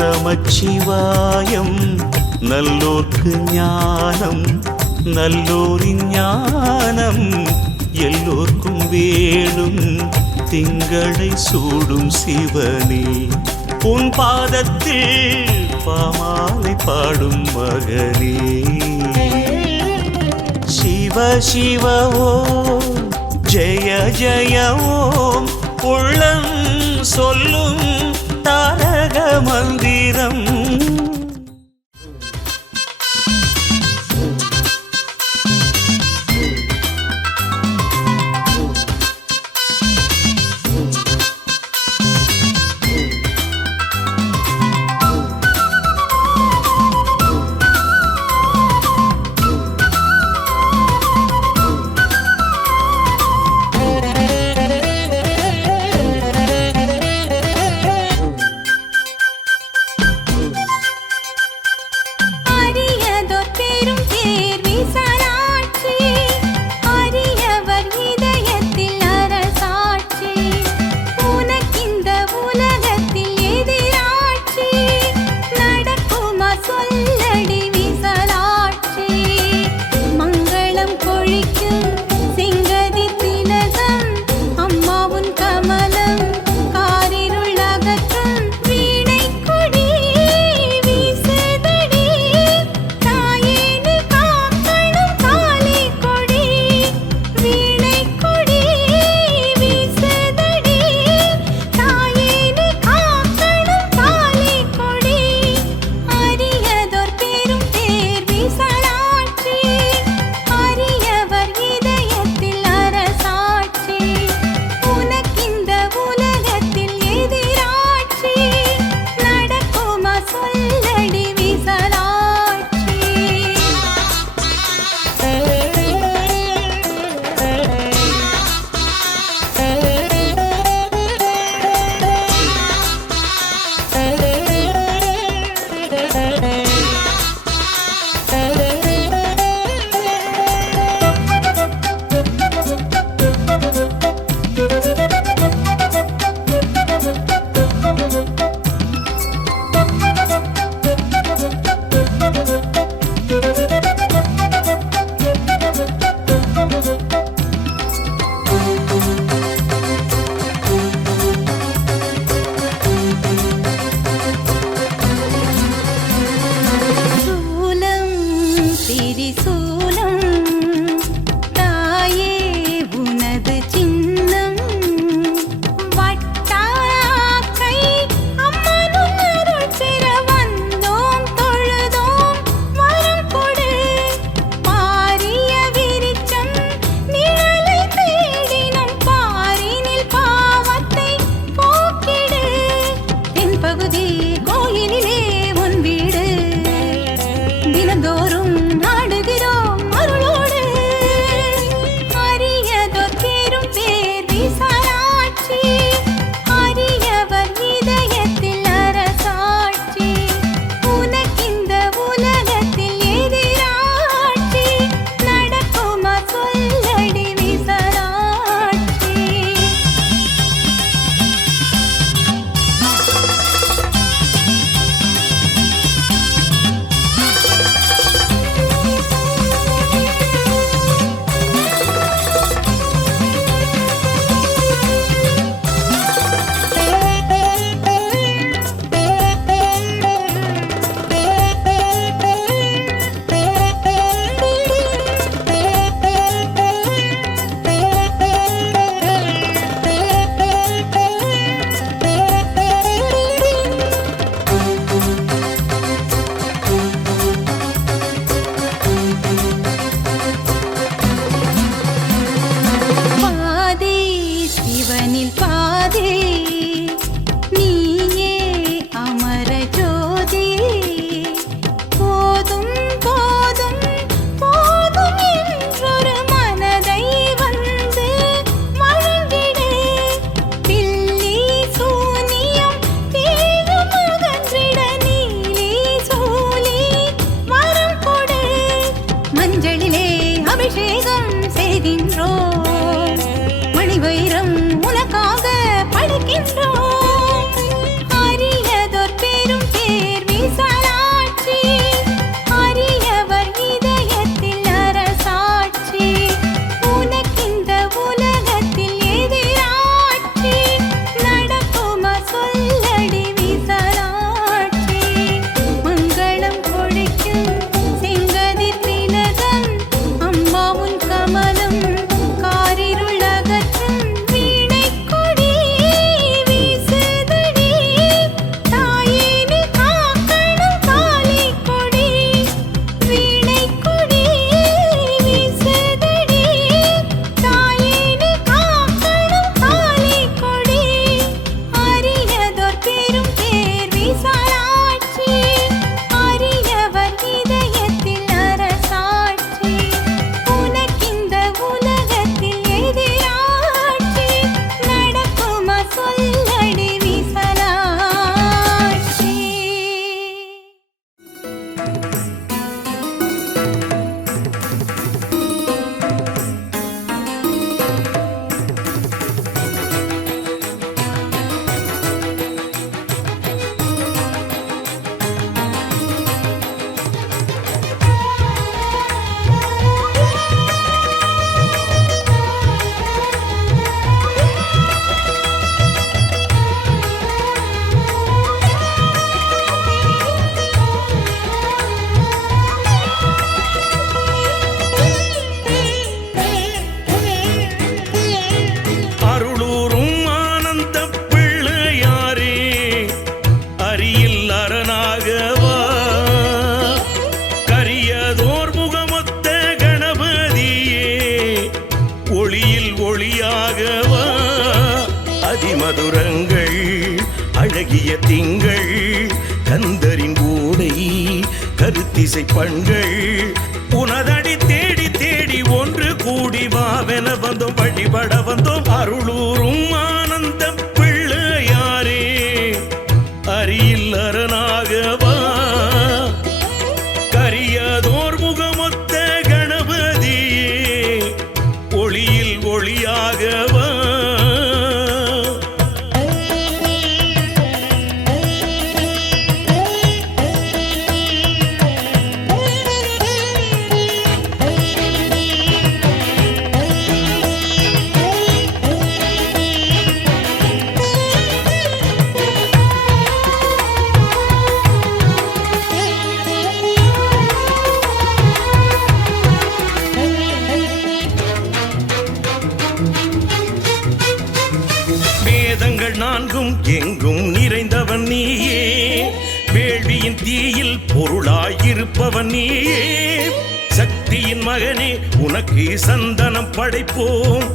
நமச்சிவாயம் நல்லோர்க்கு ஞானம் நல்லோரின் ஞானம் எல்லோர்க்கும் வேணும் திங்களை சூடும் சிவனே உன் பாதத்தில் பாமாலை பாடும் மகனே சிவ சிவ ஓம் ஜெய ஜெய ஓம் உள்ளம் சொல்லும் தாரக மந்திரம் அழகிய திங்கள் கந்தரின் ஊடை கருத்திசை பண்கள் உனதடி தேடி தேடி ஒன்று கூடி வாவென வந்தோம் வழிபட வந்தோம் அருளூரும் ஆனந்த பிள்ளையாரே அரியில் அரணாகவா கரியதோர் முகமொத்த கணபதியே ஒளியில் ஒளியாகவா நான்கும் எங்கும் நிறைந்தவன் நீயே வேள்வியின் தீயில் பொருளாயிருப்பவன் நீயே சக்தியின் மகனே உனக்கு சந்தனம் படைப்போம்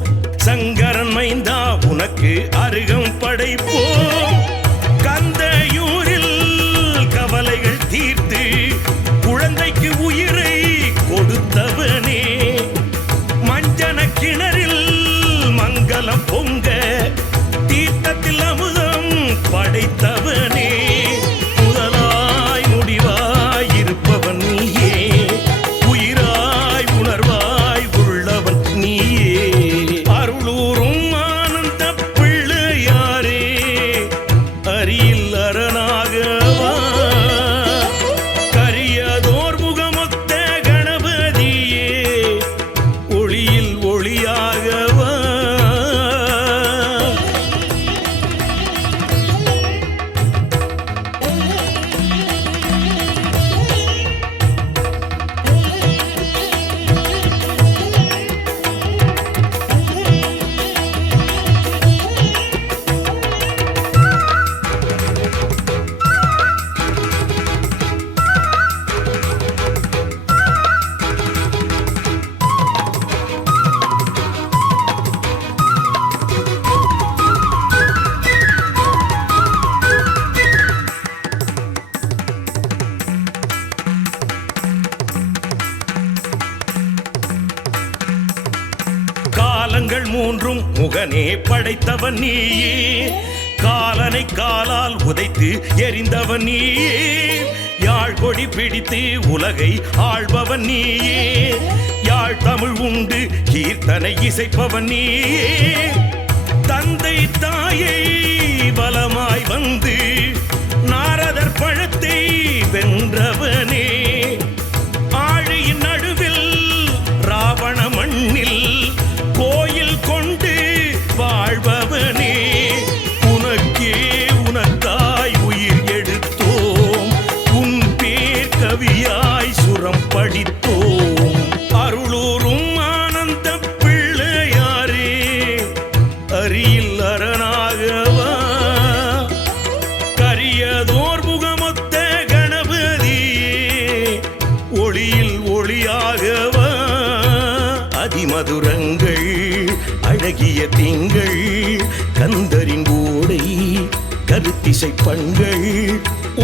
சங்கரன் மைந்தா உனக்கு அருகம் படைப்போம் கந்தையூரில் கவலைகள் தீர்த்து குழந்தைக்கு உயிரை கொடுத்தவனே மஞ்சன கிணறில் மங்களம் பொங்க தீர்த்தத்தில் அமுதம் படைத்தவனே முதலாய் முடிவாய் இருப்பவன் நீயே உயிராய் உணர்வாய் உள்ளவன் நீயே அருளூரும் ஆனந்த பிள்ளையாரே அரியில் அரணாகவா கரியதோர் முகமொத்த கணபதியே ஒளியில் ஒளியாகவா காலங்கள் மூன்றும் முகனே படைத்தவன் நீயே காலனை காலால் உதைத்து எரிந்தவன் நீயே யாழ் கொடி பிடித்து உலகை ஆள்பவன் நீயே யாழ் தமிழ் உண்டு கீர்த்தனை இசைப்பவன் நீயே தந்தை தாயை பலமாய் வந்து நாரதர் பழத்தை வென்றவனே ஆழியின் நடுவில் ராவண மண்ணில் கோயில் கொண்டு வாழ்பவனே உனக்கே உனக்காய் உயிர் எடுத்தோம் உன் பேர் கவியாய் சுரம் படித்தோம் அருளூரும் ஆனந்த பிள்ளையாரே அரியில் அரணாகவா கரியதோர் முகமொத்த கணபதியே ஒளியில் ஒளியாகவா அதிமதுரங்கள் அழகிய திங்கள் கந்தரின் ஊடை கருத்திசை பண்கள்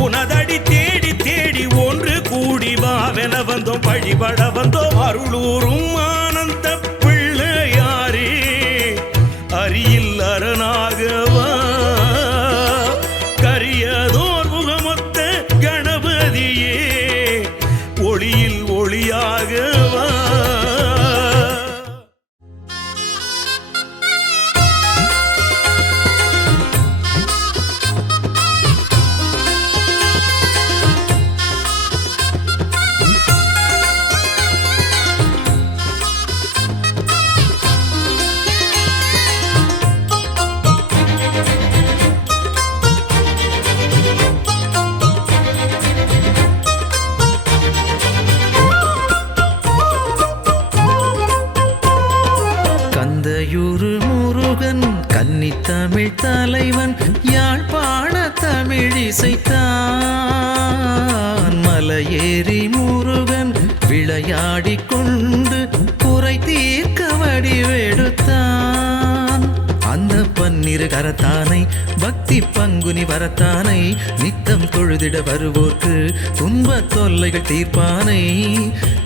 உனதடி தேடி தேடி ஒன்று கூடி வாவென வந்தோம் வழிபட வந்தோம் அருளூரும் ஆனந்த பிள்ளையாரே அரியில் அரணாகவா கரியதோர் முகமொத்த கணபதியே ஒளியில் ஒளியாகவா தமிழ் தலைவன் யாழ்ப்பாண தமிழ் இசைத்தான் மலையேறி முருகன் விளையாடிக் கொண்டு குறை தீர்க்க வடிவெடுத்தான் அந்த 12 பன்னிரு கரத்தானை பக்தி பங்குனி வரத்தானை நித்தம் தொழுதிட வருவோர்க்கு துன்ப தொல்லைகள் தீர்ப்பானை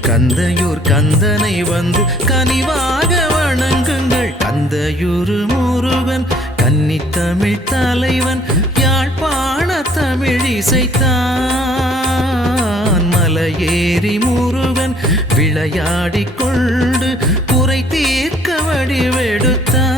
கந்தையூர் கந்தனை வந்து கனிவாக வணங்குங்கள் கந்தையூர் முருகன் கன்னித்தமிழ் தலைவன் யாழ்ப்பாண தமிழ் இசைத்தான் மலையேறி முருகன் விளையாடிக் கொண்டு குறை தீர்க்க வடிவெடுத்தான்.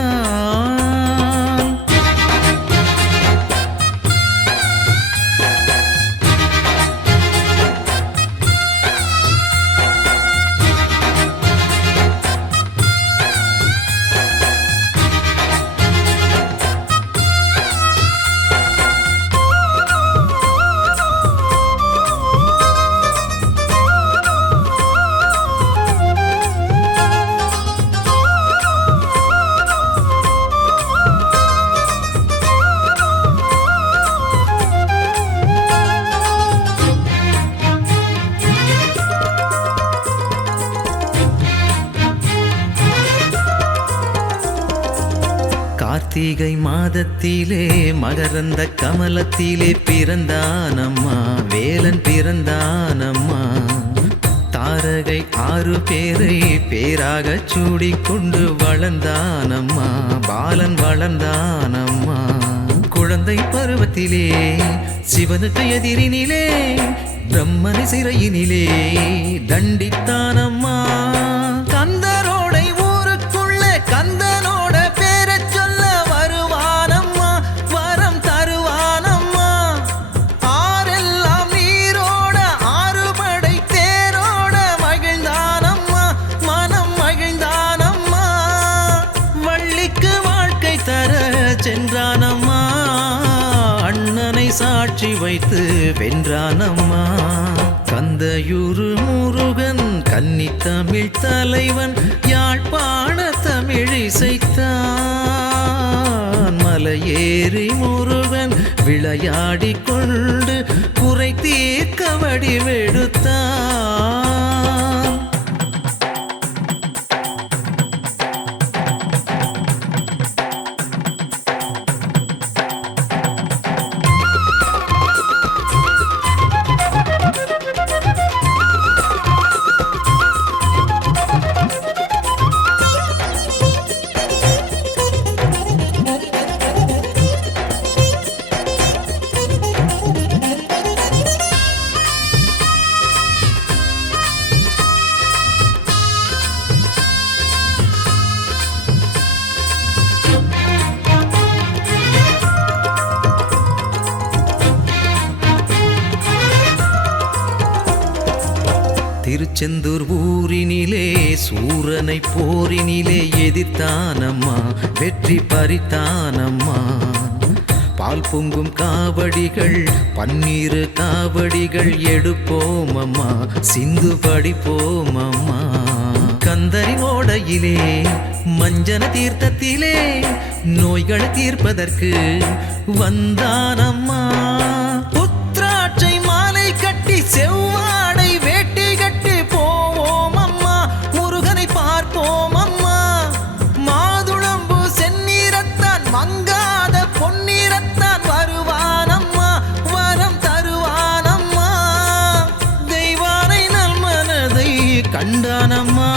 கார்த்திகை மாதத்திலே மகரந்த கமலத்திலே பிறந்தானம்மா வேலன் பிறந்தானம்மா தாரகை 6 பேரை பேராக சூடிக்கொண்டு வளர்ந்தானம்மா பாலன் வளர்ந்தானம்மா குழந்தை பருவத்திலே சிவனுக்கு எதிரினிலே பிரம்மனை சிறையினிலே தண்டித்தானம்மா கந்தரோடை ஊருக்குள்ள கந்தனோட பேரச் சொல்ல வருவானம்மா வரம் தருவானம்மா ஆரெல்லாம் நீரோட 6 படை தேரோட மகிழ்ந்தானம்மா மனம் மகிழ்ந்தானம்மா வள்ளிக்கு வாழ்க்கை தர சென்றானம்மா அண்ணனை சாட்சி வைத்து வென்றானம்மா கந்தையூர் முருகன் கன்னித்தமிழ் தலைவன் யாழ்ப்பாண தமிழ் இசைத்தான் மலையேறி முருகன் விளையாடிக் கொண்டு குறை தீர்க்க வடிவெடுத்தான். திருச்செந்தூர் ஊரினிலே சூரனை போரினிலே எதிர்த்தானம்மா வெற்றி பறித்தானம்மா பால் பொங்கும் காவடிகள் 12 காவடிகள் எடுப்போமம்மா சிந்து படிப்போமம்மா கந்தரின் ஓடையிலே மஞ்சன தீர்த்தத்திலே நோய்களை தீர்ப்பதற்கு வந்தானம்மா புத்ராட்சை மாலை கட்டி செவ்வாடை வேட்டி கட்டி போவோம் அம்மா முருகனை பார்ப்போம் அம்மா மாதுளம்பு செந்நீரத்தான் மங்காத பொன்னீரத்தான் வருவானம்மா வரம் தருவானம்மா தெய்வானை நல்மனதை கண்டானம்மா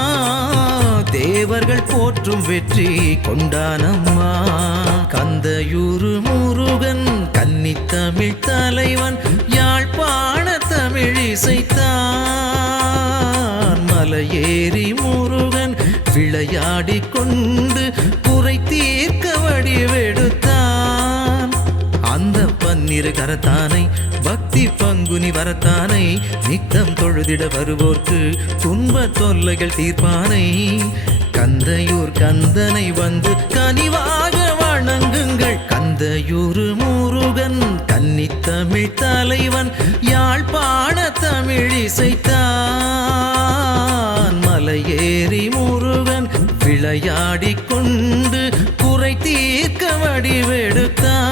தேவர்கள் போற்றும் வெற்றி கொண்டானம்மா கந்தையூர் முருகன் கன்னித்தமிழ் தலைவன் யாழ்ப்பாண தமிழ் இசைத்தான் மலையேறி முருகன் விளையாடிக் கொண்டு குறை தீர்க்க வடிவெடுத்தான் அந்த 12 கரத்தானை பக்தி பங்குனி வரத்தானை நித்தம் தொழுதிட வருவோர்க்கு துன்ப தொல்லைகள் தீர்ப்பானை கந்தையூர் கந்தனை வந்து கனிவாக வணங்குங்கள் கந்தையூர் முருகன் கன்னித்தமிழ் தலைவன் யாழ்ப்பாண தமிழ் இசைத்தான் மலையேறி முருகன் விளையாடிக் கொண்டு குறை தீர்க்க வடிவெடுத்தான்.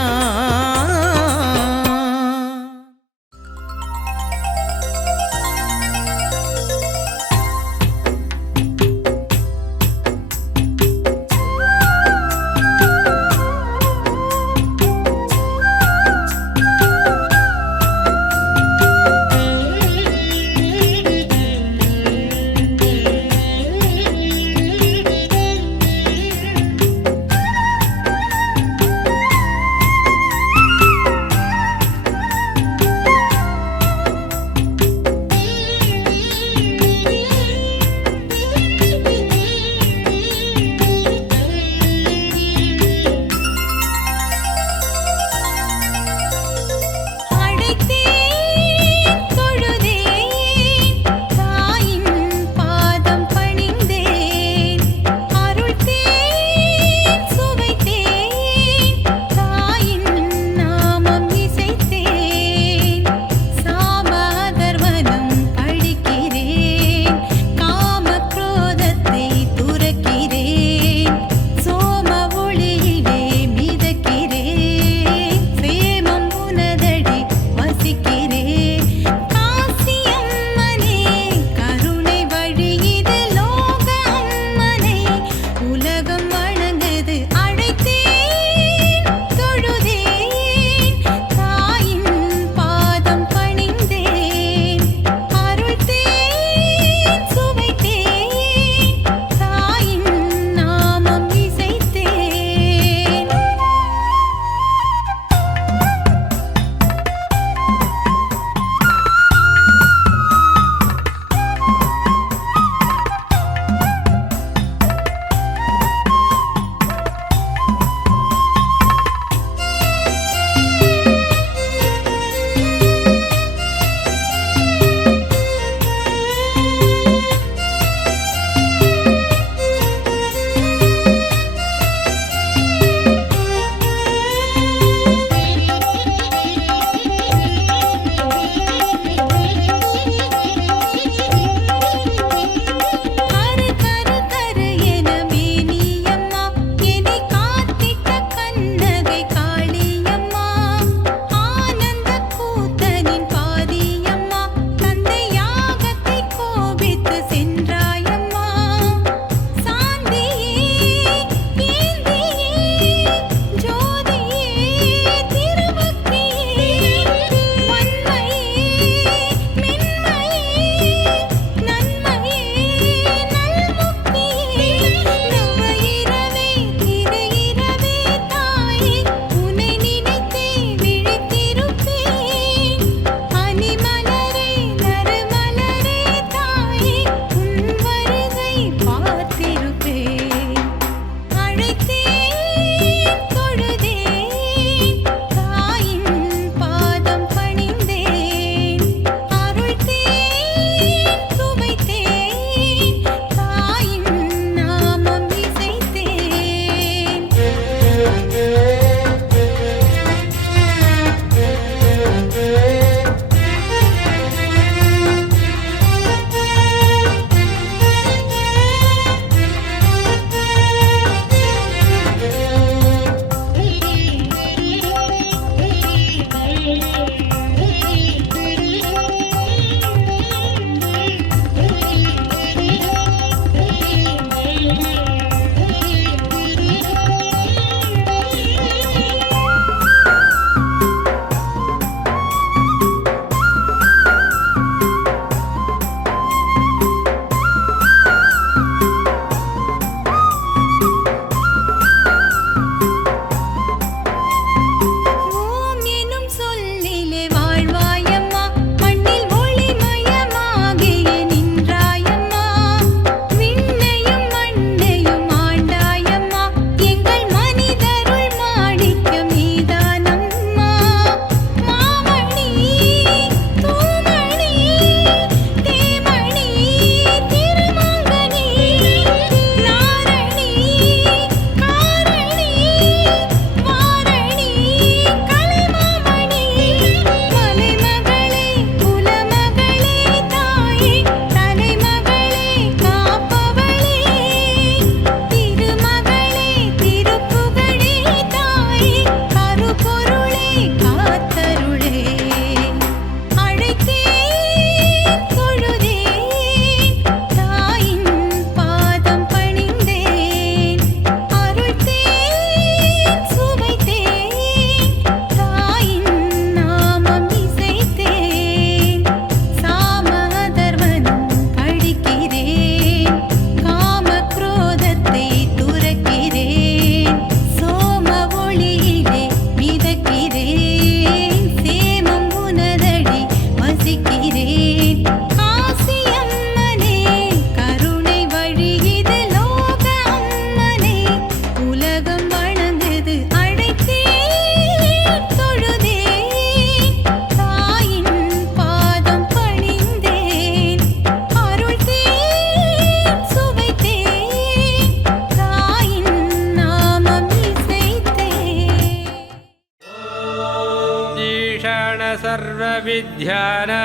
ईशान सर्वविद्यानां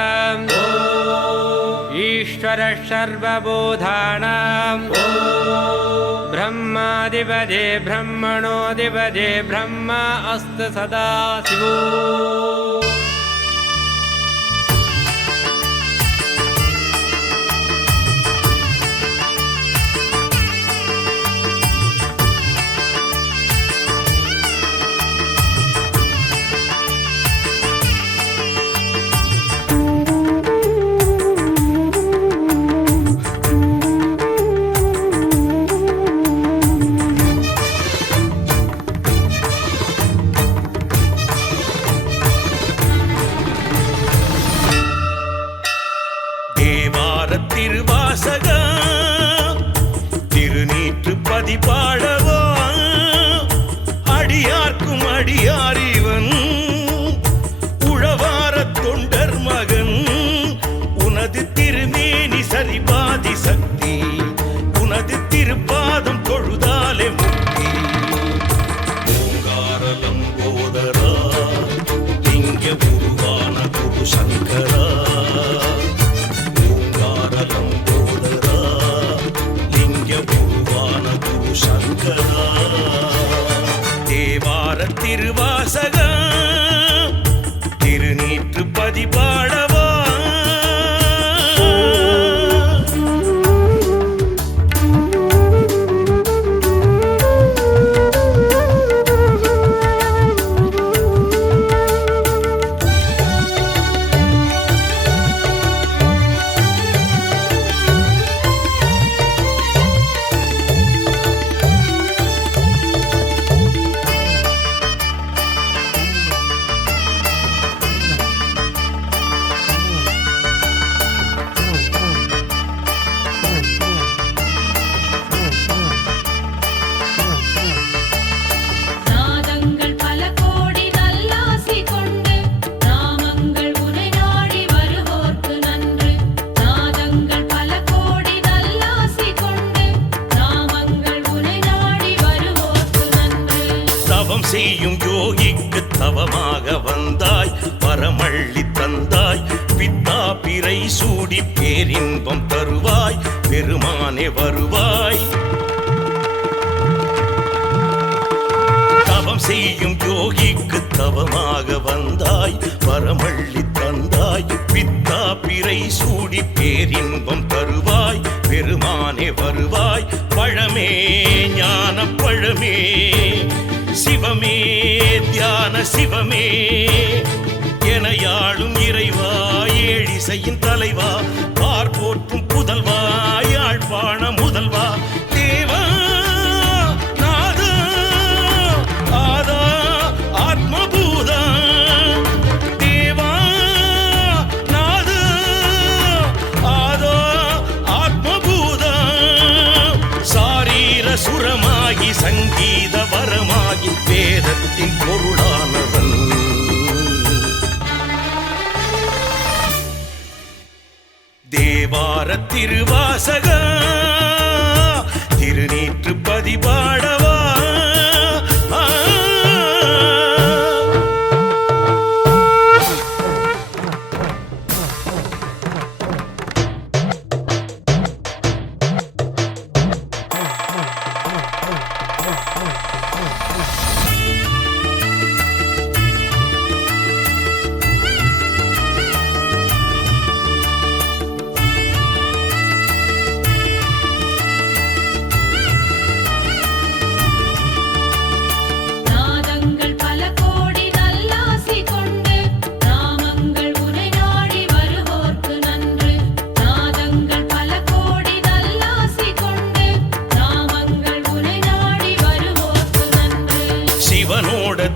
ईश्वर सर्वबोधानां ब्रह्माधिपते ब्रह्मणोऽधिपते ब्रह्मा अस्तु सदा शिवो திருவாசகா திருநீற்று பதிபாடவா அடியார்க்கும் அடியாரிவன் உழவார தொண்டர் மகன் உனது திருமேனி சரிபாதி சக்தி உனது திருப்பாதம் தொழுதாலே முக்தி ஓங்காரலம் போதரா லிங்க உருவான குரு சங்கரா தேவார திருவாசகா திருநீற்று பதிபாடவா செய்யும் யோகிக்கு தவமாக வந்தாய் பரமள்ளி தந்தாய் பித்தா பிறை சூடி பேரின்பம் தருவாய் பெருமானே வருவாய் தவம் செய்யும் யோகிக்கு தவமாக வந்தாய் பரமள்ளி தந்தாய் பித்தா பிறை சூடி பேரின்பம் தருவாய் பெருமானே வருவாய் பழமே ஞான பழமே சிவமே தியான சிவமே எனையாளும் இறைவா ஏழிசையின் தலைவா பார்ப்போற்றும் புதல்வா யாழ்ப்பாண முதல்வா தேவா நாதா ஆதா ஆத்மபூதா தேவா நாதா ஆதா ஆத்மபூதா சாரீர சுரமாகி சங்கீத வரமாகி வேதத்தின் பொருளானவன் தேவார திருவாசகா திருநீற்று பதிபாடவா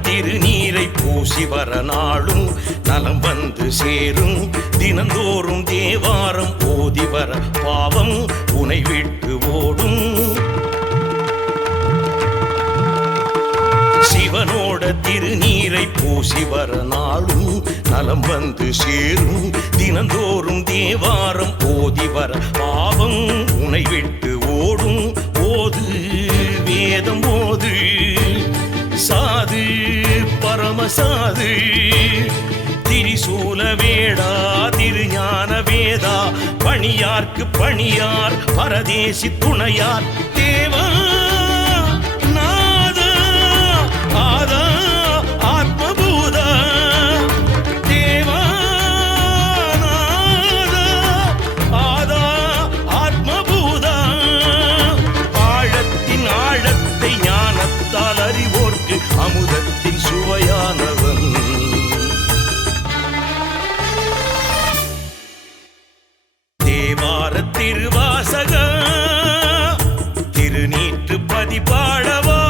திருநீரை பூசி வர நாளும் நலம் வந்து சேரும் தினந்தோறும் தேவாரம் ஓதி வர பாவம் உனை விட்டு ஓடும் சிவனோட திருநீரை பூசி வர நாளும் நலம் வந்து சேரும் தினந்தோறும் தேவாரம் ஓதி வர பாவம் உனை விட்டு ஓடும் ஓது வேதம் ஓது சாது பரமசாது அணியார்க்கு பணியார் பரதேசி துணையார் தேவா நாதா ஆதா ஆத்மபூதா தேவா நாதா ஆதா ஆத்மபூதா ஆழத்தின் ஆழத்தை ஞானத்தால் அறிவோர்க்கு அமுதத்தின் சுவையானவன் தேவார திருவாசக திருநீற்று பதிபாடவா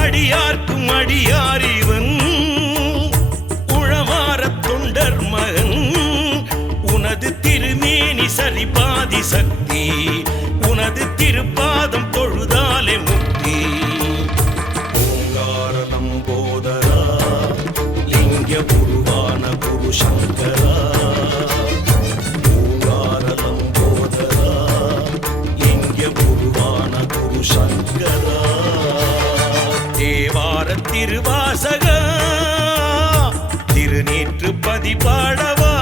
அடியார்க்கும் அடியாரிவன் உழவார தொண்டர் மகன் உனது திருமேனி சரிபாதி சக்தி உனது திருப்பாதம் தொழுதாலே முக்தி ஓங்கார நம்போதரா லிங்க குருவான குரு சங்கரா சங்கரா தேவார திருவாசக திருநீற்று பதிபாடவா